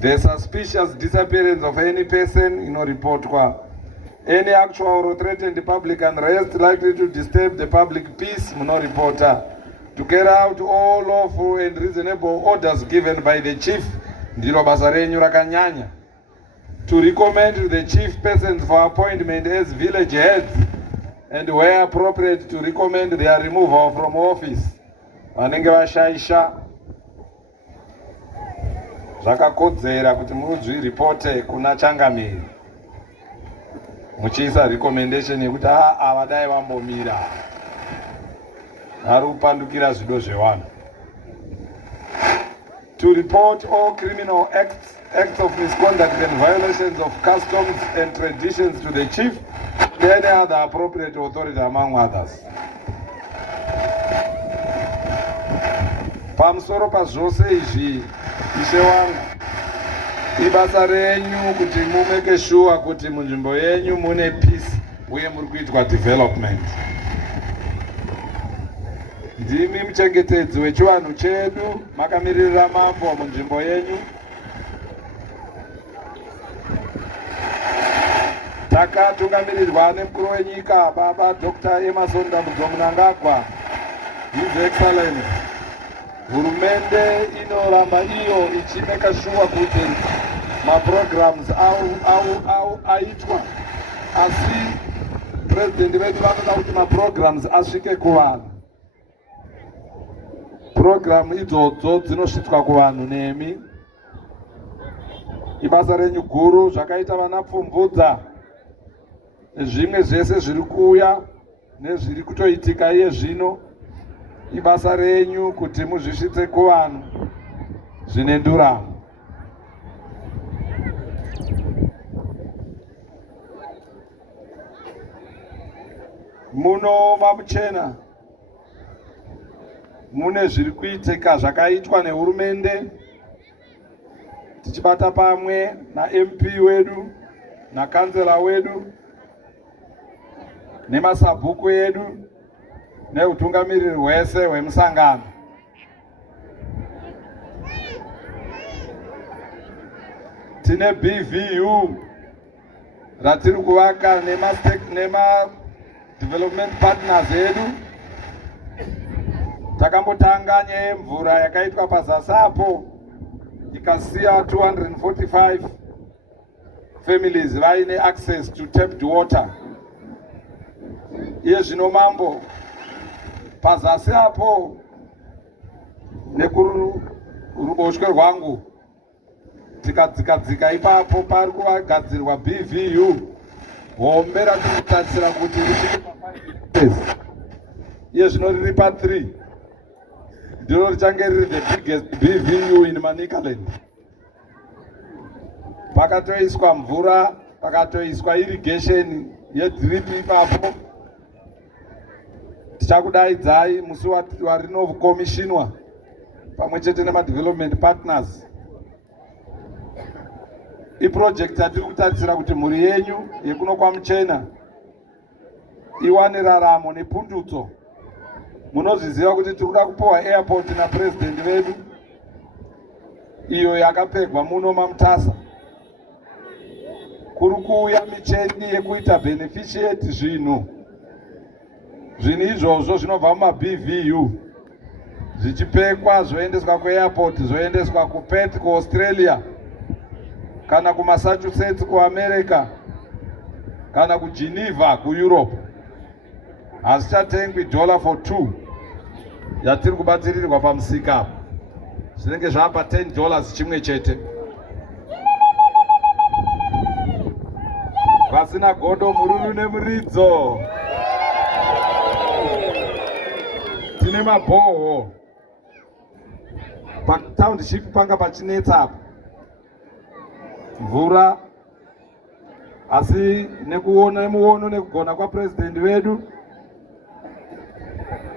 The suspicious disappearance of any person, report kwa. Any actual or threatened public unrest likely to disturb the public peace, reporter. To carry out all lawful and reasonable orders given by the chief, ndilo basa renyu rakanyanya. To recommend to the chief persons for appointment as village heads, and where appropriate to recommend their removal from office. Vanenge vashaisha zvakakodzera kuti muzviripote kuna changamiri muchiisa recommendation yekuti avadai vambomira vari kupandukira zvido zvevanhu. To report all criminal acts of misconduct and violations of customs and traditions to the chief and any other appropriate authority among others. Pamusoro pazvose izvi, Ishe wangu, ibasa renyu kuti mumeke sure kuti munzvimbo yenyu mune peace uye muri kuitwa development. Ndimi muchengetedzi wechivanhu chedu, makamirira mambo munzvimbo yenyu. Takatungamirirwa nemukuru wenyika Baba Dr. Emmerson Dambudzo Mnangagwa, His Excellency. Hurumende inoramba iyo ichimeka sure kuti maprograms aitwa, asi president vedu vanoda kuti maprograms asvike kuvanhu. Program idzodzo dzinosvitswa kuvanhu nemi. Ibasa renyu guru, zvakaita vana pfumvudza zvimwe zvese zviri kuuya nezviri kutoitika iye zvino. Ibasa renyu kuti muzvisvitse kuvanhu zvine nduramo. Muno Muchena mune zviri kuitika zvakaitwa nehurumende, tichibata pamwe na MP wedu na kansela wedu nemasabhuku edu neutungamiriri hwese hwemusangano. Tine BVU ratiri kuvaka nema development partners edu. Takambotanga nyaya yemvura yakaitwa pazasi apo ikasiya 245 families vaine access to tapped water. Iye zvino mambo pazasi apo nekuruboshwe rwangu tikadzika ipapo pari kugadzirwa BVU hombe ratirikutarisira kuti iye zvino riri pa3 ndiro richange riri the biggest BVU in Manicaland. Pakatoiswa mvura, pakatoiswa irrigation yedrip ipapo. Tichakudaidzai musi warinokomishinwa pamwe chete nema-development partners. Iproject yatiri kutarisira kuti mhuri yenyu yekuno kwaMuchena iwane raramo nepundutso. Munozviziva kuti tikuda kupiwa airport napresident vedu iyo yakapegwa muno maMutasa. Kuri kuuya micheni yekuita beneficiate zvinhu izvozvo zvinobva mumaBVU zvichipekwa zvoendeswa kuairport, zvoendeswa kuPerth kuAustralia, kana kuMassachusetts kuAmerica, kana kuGeneva kuEurope. Hazichatengwi $4 for yatiri kubatsirirwa pamusika. Zvinenge zvapa $10 chimwe chete. Vasina godo mururu nemuridzo. Tine mabhoho. Township panga pachinetsa apo. Mvura. Asi nekuona muono nekugona kwa president vedu.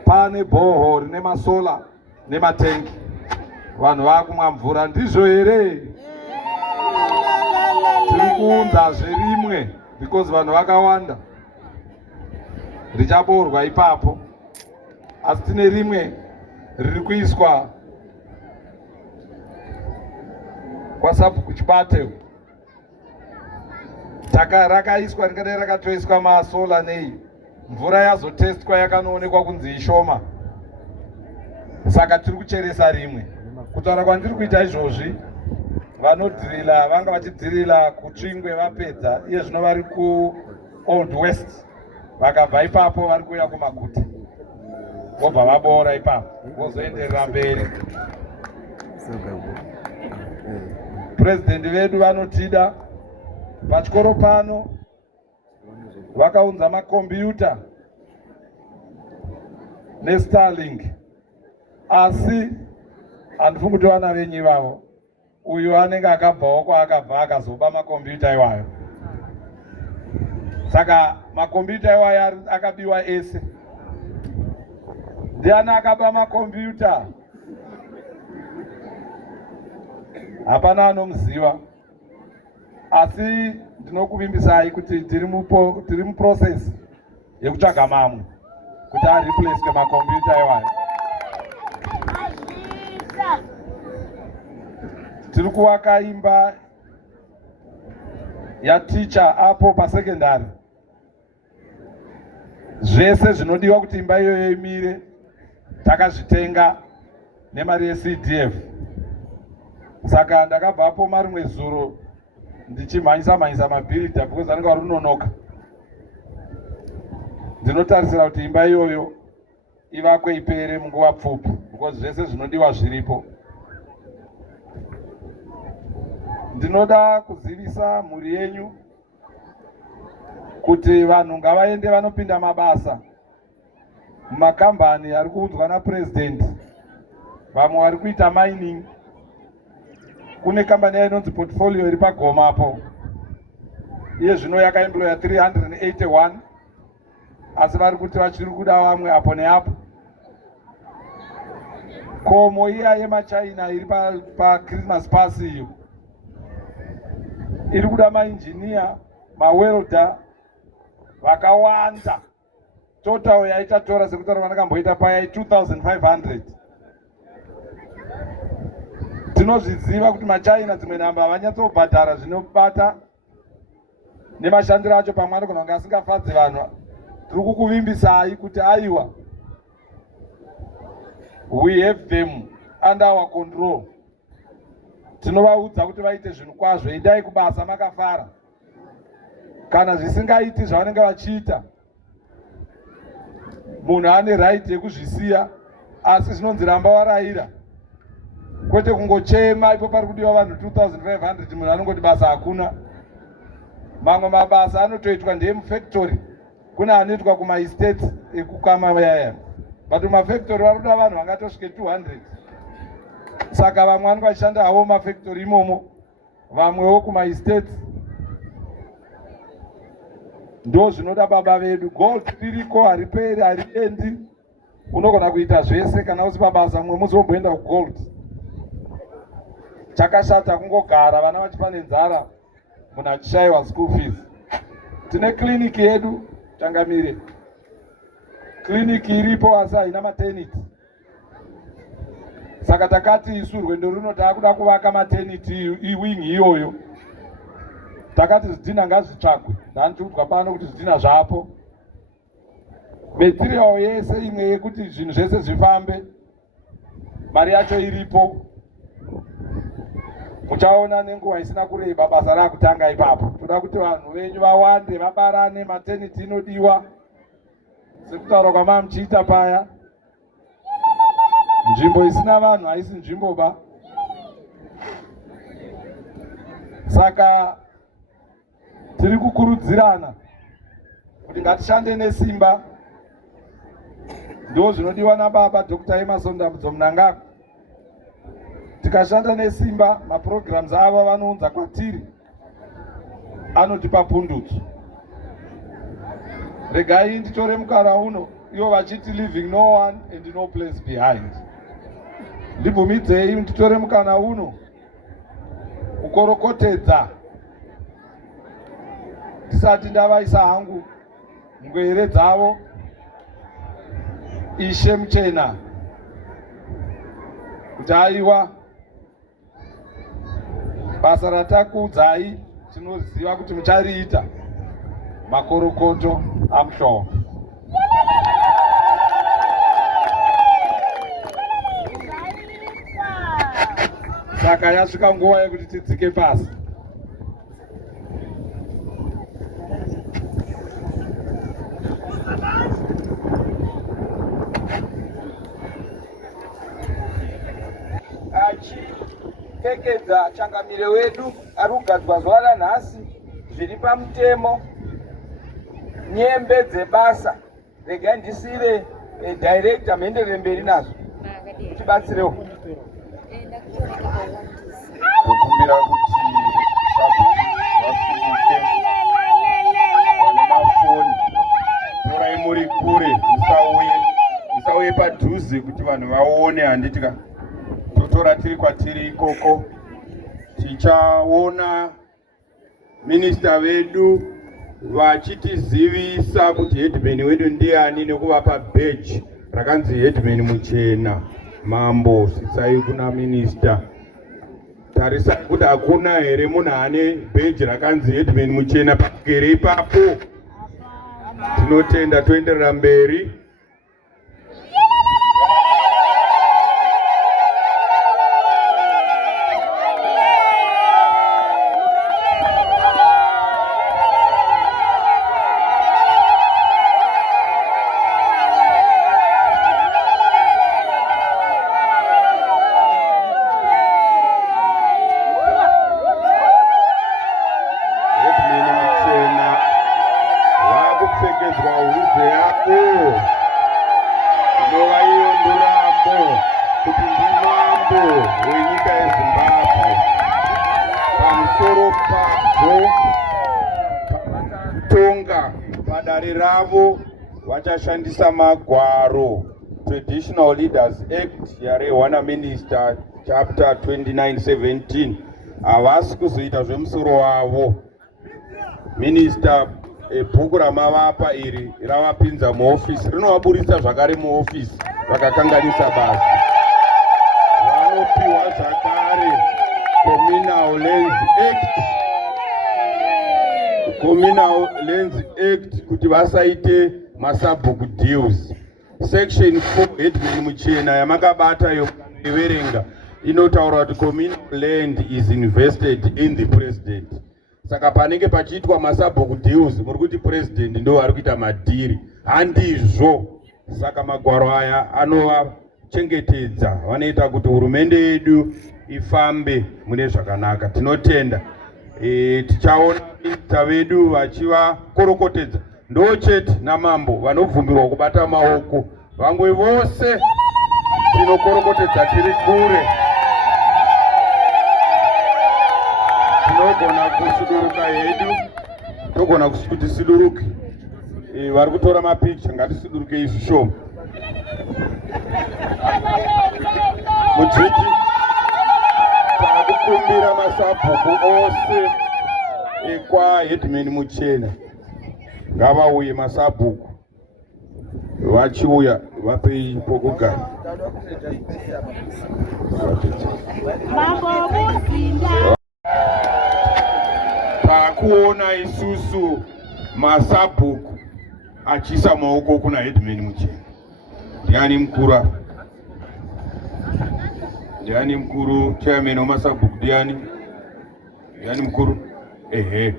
Pane bhoho rine masola nematengi. Vanhu vakumwa mvura ndizvo here? Tiri kuunza zvirimwe because vanhu vakawanda. Richaborwa ipapo. Asi tine rimwe riri kuiswa kwaSapu kuChipate. Rakaiswa ringadai rakatoiswa masola nei. Mvura yazotestwa yakanoonekwa kunzi ishoma. Saka tiri kucheresa rimwe. Kutaura kwandiri kuita izvozvi, vanodhirila vanga vachidhirila kuTsvingwe vapedza, iye zvino vari kuOld West. Vakabva ipapo vari kuuya kumaguta. Vobva vaboora ipapo, vozoenderera mberi. President vedu vanotida. Pachikoro pano vakaunza makombiyuta neStarlink. Asi handifungi kuti vana venyu ivavo. Uyu anenge akabvawo kwaakabva akazoba makombiyuta iwayo. Saka makombiyuta iwayo akabiwa ese. Ndiani akaba makombiyuta? Hapana anomuziva. Asi ndinokuvimbisai kuti tiri muprocess yekutsvaga mamwe kuti areplace makombiyuta iwayo. Tiri kuvaka imba yaticha apo pasekendari. Zvese zvinodiwa kuti imba iyoyo imire takazvitenga nemari yeCDF. Saka ndakabvapo marimwe zuro ndichimhanyisa mabhiridha because anenge ari kunonoka. Ndinotarisira kuti imba iyoyo ivakwe ipere munguva pfupi because zvese zvinodiwa zviripo. Ndinoda kuzivisa mhuri yenyu kuti vanhu ngavaende vanopinda mabasa mumakambani ari kuudzwa napresident. Vamwe vari kuita mining. Kune kambani inonzi Portfolio iri paGoma apo. Iye zvino yakaemploya 381. Asi vari kuti vachiri kuda vamwe apo neapo. Komo iya yemaChina iri paChristmas Pass iyo iri kuda mainjiniya, mawelda vakawanda. Total yaitatora sekutaura vanakamboita paya 2500. Tinozviziva kuti maChina dzimwe nhamba havanyatsobhadhara zvinobata nemashandiro acho pamwe anogona kunge asingafadzi vanhu. Tiri kukuvimbisai kuti aiwa, we have them under our control. Tinovaudza kuti vaite zvinhu kwazvo, endai kubasa makafara. Kana zvisingaiti zvavanenge vachiita, munhu ane right yekuzvisiya, asi zvinonzi ramba warayira, kwete kungochema ipo pari kudiwa vanhu 2500 munhu anongoti basa hakuna. Mamwe mabasa anotoitwa ndeemufactory, kuna anoitwa kumaestates ekukama yaya, but mumafactory varikuda vanhu vangatosvike 200. Saka vamwe vanenge vachishanda havo mumafactory imomo, vamwewo kumaestates. Ndo zvinoda baba vedu. Gold ririko, hariperi, hariendi. Unogona kuita zvese kana usi pabasa mumwe muzomboenda kugold. Chakashata kungogara vana vachipa nenzara munhu achishayiwa school fees. Tine kliniki yedu Changamire. Kliniki iripo asi haina maternity. Saka takati isu rwendo runo takuda kuvaka maternity wing iyoyo. Takati zvidhina ngazvitsvagwe. Ndandikudzwa pano kuti zvidhina zvapo. Material yese imwe yekuti zvinhu zvese zvifambe, mari yacho iripo. Muchaona nenguva isina kureba basa rakutanga ipapo. Toda kuti vanhu venyu vawande, vabarane, maternity inodiwa. Sekutaura kwamamuchiita paya. Nzvimbo isina vanhu haisi nzvimbo ba. Saka tiri kukurudzirana kuti ngatishande nesimba. Ndo zvinodiwa nababa Dr. Emerson Dambudzo Mnangagwa. Tikashanda nesimba, maprograms ava vanounza kwatiri anotipa pundutso. Regai nditore mukana uno, ivo vachiti leaving no one and no place behind. Ndibvumidzei nditore mukana uno kukorokotedza tisati ndavaisa hangu ngwere dzavo Ishe Muchena kuti aiwa basa ratakuudzai tinoziva kuti muchariita makorokoto amushoma. Saka yasvika nguva yekuti tidzike pasi. Achipfekedza Changamire wedu ari kugadzwa zuva ranhasi zviri pamutemo, nyembe dzebasa. Regai ndisire director mhenderere mberi nazvo tibatsirewo. Kukumbira kuti vasimuke vane mafoni, torai muri kure, musauye padhuze kuti vanhu vaone. Handitika totora tiri kwatiri ikoko, tichaona minista vedu vachitizivisa kuti headman wedu ndiani nekuvapa badge rakanzi headman muchena. Mambo sisai kuna minista, tarisa kuti hakuna here munhu ane badge rakanzi headman muchena pakugere ipapo. Tinotenda, toenderera mberi. Ravo vachashandisa magwaro Traditional Leaders Act yarehwana Minister chapter 2917 havasi kuzoita zvemusoro wavo. Minister bhuku ramavapa iri ravapinza muofisi, rinovaburisa zvakare muofisi vakakanganisa basa. Vanopiwa zvakare Communal Lands Act Communal Lands Act kuti vasaite masabhuku deals. Section 4 Edmund Muchena yamakabata yokuverenga inotaura kuti communal land is invested in the president. Saka panenge pachiitwa masabhuku deals muri kuti president ndo ari kuita madhiri. Handizvo. Saka magwaro aya anovachengetedza, vanoita kuti hurumende yedu ifambe mune zvakanaka. Tinotenda tichaona minista vedu vachivakorokotedza ndochete namambo vanobvumirwa kubata maoko. Vamwe vose tinokorokotedza tiri kure, tinogona kusuduruka hedu, togona kuti siduruke. Vari kutora mapicha, ngatisiduruke izvi shoma. Muchiti takukumbira masabhuku ose ekwa Edmund Muchena ngavauye masabhuku, vachiuya vape pokugara. Takuona isusu masabhuku achisa maoko kuna Edmund Muchena. Ndiani mkuru apa? Ndiani mkuru? Chairman wamasabhuku ndiani? Ndiani mkuru? Ehe,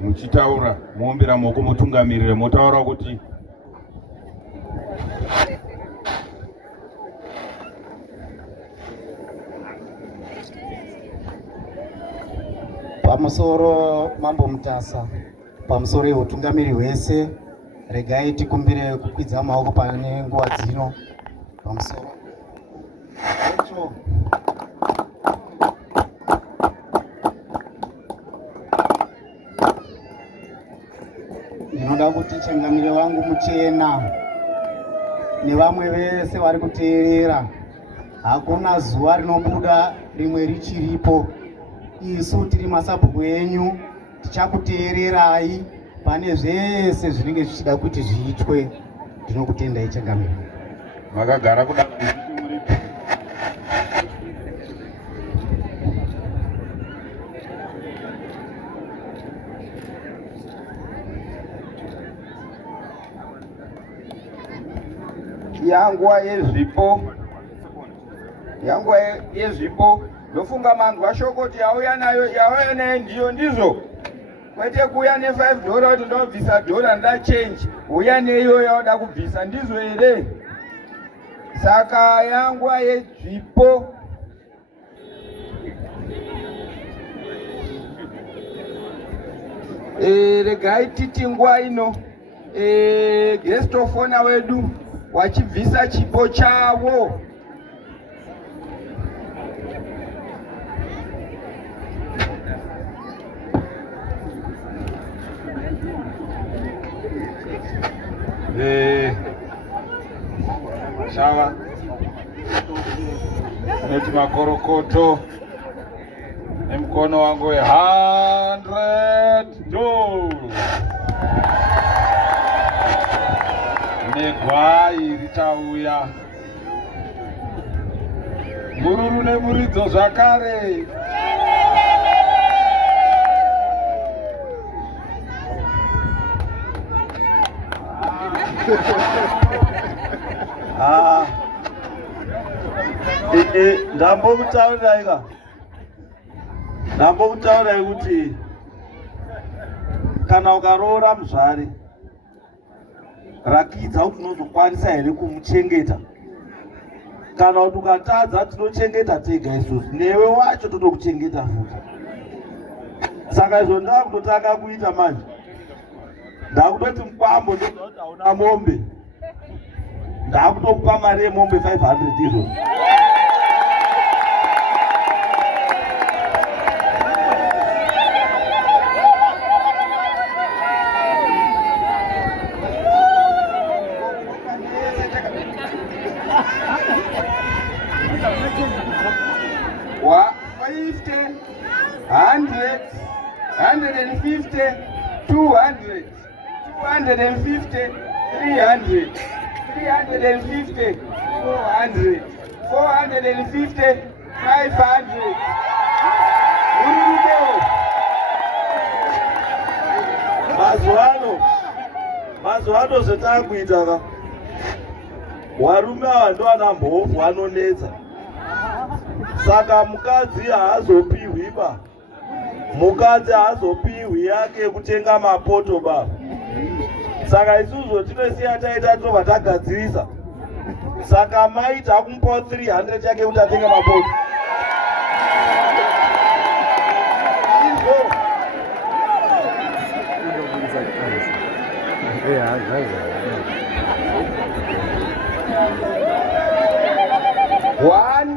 muchitaura muombera maoko mutungamirire, motaura kuti pamusoro Mambo Mutasa, pamusoro hwetungamiri hwese, regai tikumbire kukwidza maoko pane nguva dzino pamusoro echo ndinoda kuti chengamire wangu Muchena nevamwe vese vari kuteerera, hakuna zuva rinobuda rimwe richiripo. Isu tiri masabhuku enyu, tichakuteererai pane zvese zvinenge zvichida kuti zviitwe. Ndinokutendai chengamire. makagara kuda yanguva yezvipo ndofunga manzwa shoko kuti yauya nayo ndiyo ndizvo, kwete kuuya ne$5 kuti ndobvisa $1 nda change, uya neiyo yauda kubvisa ndizvo here. Saka yanguva yezvipo regai titi nguva ino guest of honor wedu wachibvisa chipo chavo. sawa neti makorokoto nemkono wangu 100 negwai richauya mururu nemuridzo zvakare. ndambomutaurirai kuti kana ukaroora muzvare rakidza kuti unozokwanisa here kumuchengeta. Kana kuti ukatadza tinochengeta tega isusu, newe wacho totokuchengeta futi. Saka izvo ndakutotanga kuita manje, ndakutoti mukwambo ndokuti hauna mombe, ndakutokupa mari yemombe 500 izvo. Wa 50, 100, 150, 200, 250, 300, 350, 400, 450, 500. mazuva ano zvetakuita ka varume ava ndovana mhofu vanonetsa, saka mukadzi haazopiwiba, mukadzi haazopiwi yake yekutenga mapoto baba. Saka isusu tinosiya taita tobva tagadzirisa, saka maita kumupawo 300 yake kuti atenge mapoto. 1,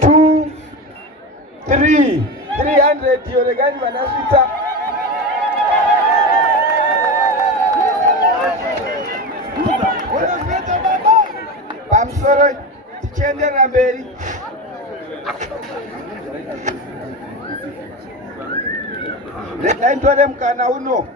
2, 3. 300 yorekani vanasvitsa. Pamusoro tichienderera mberi. Regai nditore mukana uno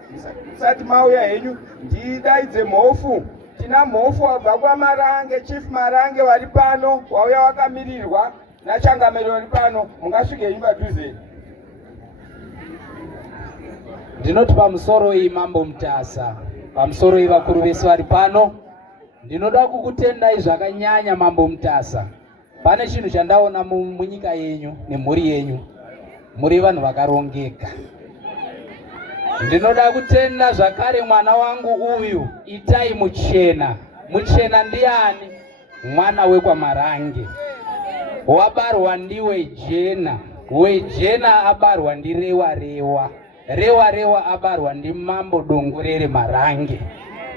musati mauya henyu ndidaidze mhofu. Tina mhofu wabva kwaMarange, Chief Marange vari pano, wauya wakamirirwa nachangamiro vari pano. Mungasvike imba dhuze. Ndinoti pamusoro iyi Mambo Mutasa, pamusoro iyi vakuru vese vari pano, ndinoda kukutendai zvakanyanya Mambo Mutasa. Pane chinhu chandaona munyika yenyu nemhuri yenyu, muri vanhu vakarongeka. Ndinoda kutenda zvakare mwana wangu uyu Itai Muchena. Muchena ndiani? Mwana wekwaMarange, wabarwa ndiWejena. Wejena abarwa ndiRewa Rewa. Rewa Rewa abarwa ndiMambo Dongorere Marange.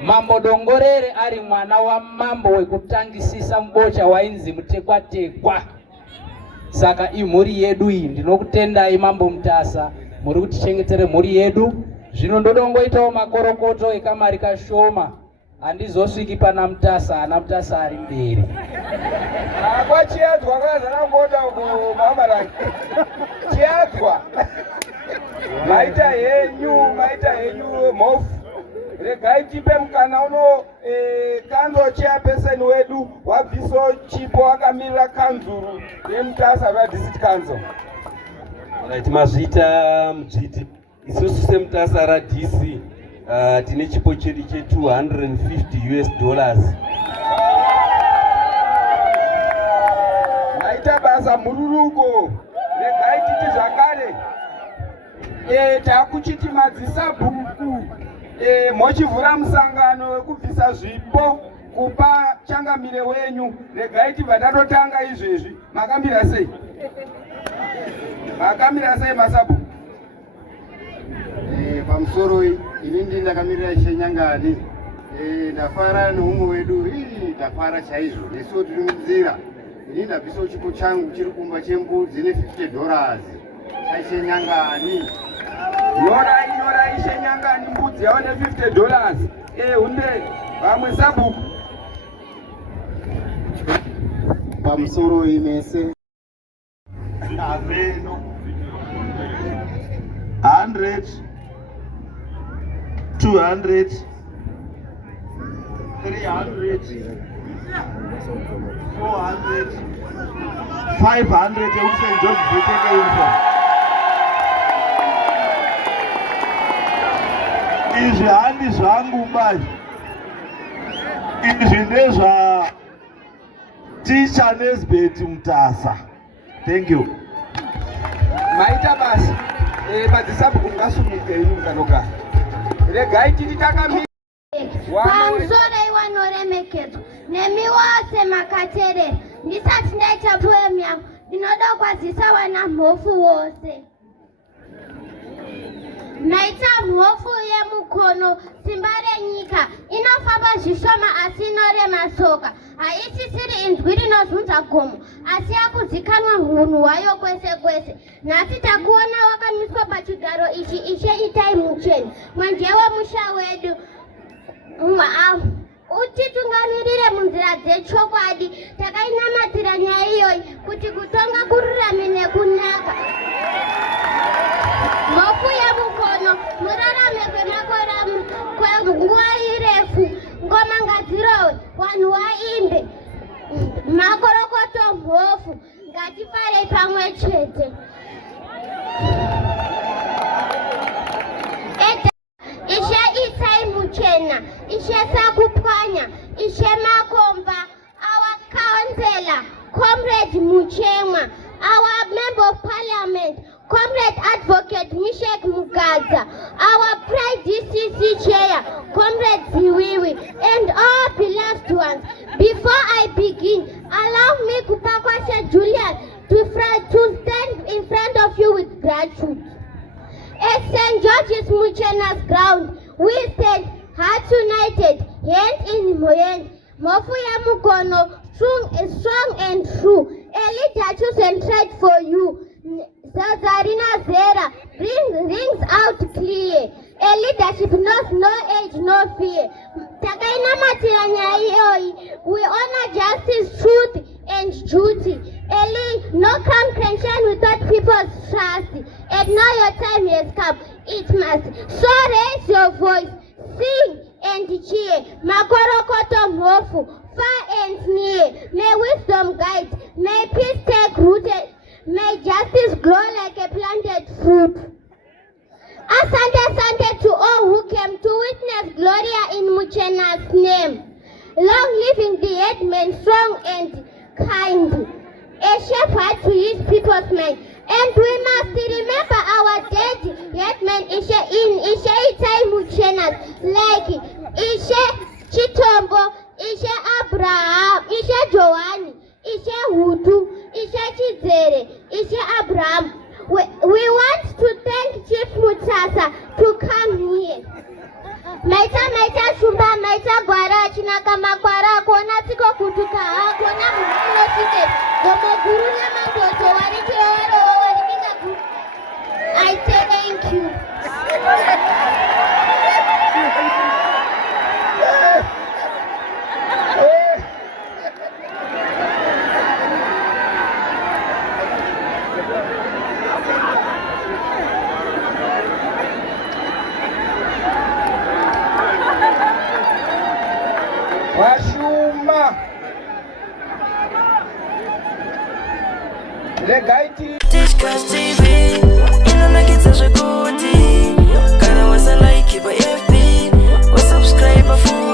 Mambo Dongorere ari mwana wamambo wekutangisisa mubocha wainzi Mutekwa Tekwa. Saka imhuri yedu iyi ndinokutendai Mambo Mutasa, muri kutichengetere mhuri yedu. Zvino ndodongoitawo makorokoto ekamari kashoma, handizosviki pana Mutasa, ana Mutasa ari mberi. Kwachiadzwa kwazara ngoda kuMarange. Chiadzwa. Maita henyu mhofu. Regai tipe mukana uno kanzo chairperson wedu wabviso chipo akamirira kanzuru yeMutasa vaDistrict Council. Right, mazvita mujiti. Isusu seMutasa raDC tine chipo chedu $250. Maita basa mururuko. Regai titi zvakare. Takuchiti madzisabhuku. Mochivhura musangano wekubvisa zvipo kupa changamire wenyu. Regai tibva tatotanga izvezvi. Makamira sei? Makamira sei masabhuku? Pamusoro ini ndakamirira Shenyangani. Ndafara noumwe wedu, ndafara chaizvo. Nesu tiri munzira. Ini ndabvisawo chipo changu chiri kumba chembudzi ne$50 chaShenyangani. Nyorai Shenyangani mbudzi yawo ne$50. Hunde vamwe sabhuku. Pamusoro imese 100, 200, 300, 400, 500 ekuSt. George Buteke uniform. Izvi handi zvangu bai, izvi ndezva Teacher Nesbeth Mutasa. Thank you. Maita basi madzisabhuku ngasunike inu kanogara. Regai titi takamira. Pamusoro iwanoremekedzwa nemi wose makateerera. Ndisati ndaita poem yangu, ndinoda kwazisa wana mhofu wose. Maita mhofu yemukono, simba renyika inofamba zvishoma asi inorema tsoka. Haisisiri inzwi rinozunza gomo, asi yakuzikanwa hunhu hwayo kwese kwese. Nhasi takuona wakamiswa pachigaro ichi Ishe Itai Muchena, mwenje wemusha wedu. Utitungamirire munzira dzechokwadi. Takainamatira nyaya iyoyi kuti kutonga kururame nekunaka. Mhofu yemukono, murarame kwenguva irefu. Ngoma ngadzirowe, vanhu vaimbe. Makorokoto mhofu, ngatifarei pamwe chete. Ishe Sakupanya, Ishe Makomba, our councillor, Comrade Muchema, our member of parliament, Comrade Advocate Mishek Mugaza, our Pride DCC chair, Comrade Ziwiwi, and all beloved ones. Before I begin, allow me, Kupakwasha Julian, to stand in front of you with gratitude. At St. George's Muchena's ground, we stand hearts united, hand in hand. Mofuya Mukono, strong and true. Eli choose and tried for you. Zazarina Zera rings out clear. A leadership knows no age, no fear. Takaina Matiranya, we honor justice, truth, and duty. Eli, no crown can shine without people's trust. And now your time has come. It must. So raise your voice, sing and cheer. Makorokoto Mofu, far and near. May wisdom guide. May peace take root. May justice grow like a planted fruit. Asante to all who came to witness Gloria in Muchena's name. Long living the headman, strong and kind. A shepherd to his people's mind. And we must remember our dead headman Ishe Itai Muchenas, like Ishe Chitombo, Ishe Abraham, Ishe Joani, Ishe Hutu, Ishe Chizere, Ishe Abraham. We want to thank Chief Mutasa to come here. Maita shumba, maita gwara, chinaka makwara, kona tiko kutuka, kona mkilo shite, gomo guru na mandoto, wariki owaro, wariki gagu. I say thank you. Washuma Legaiti Discuss TV inonakidza zvekuti kana wasalaiki pa FB wasubscribe full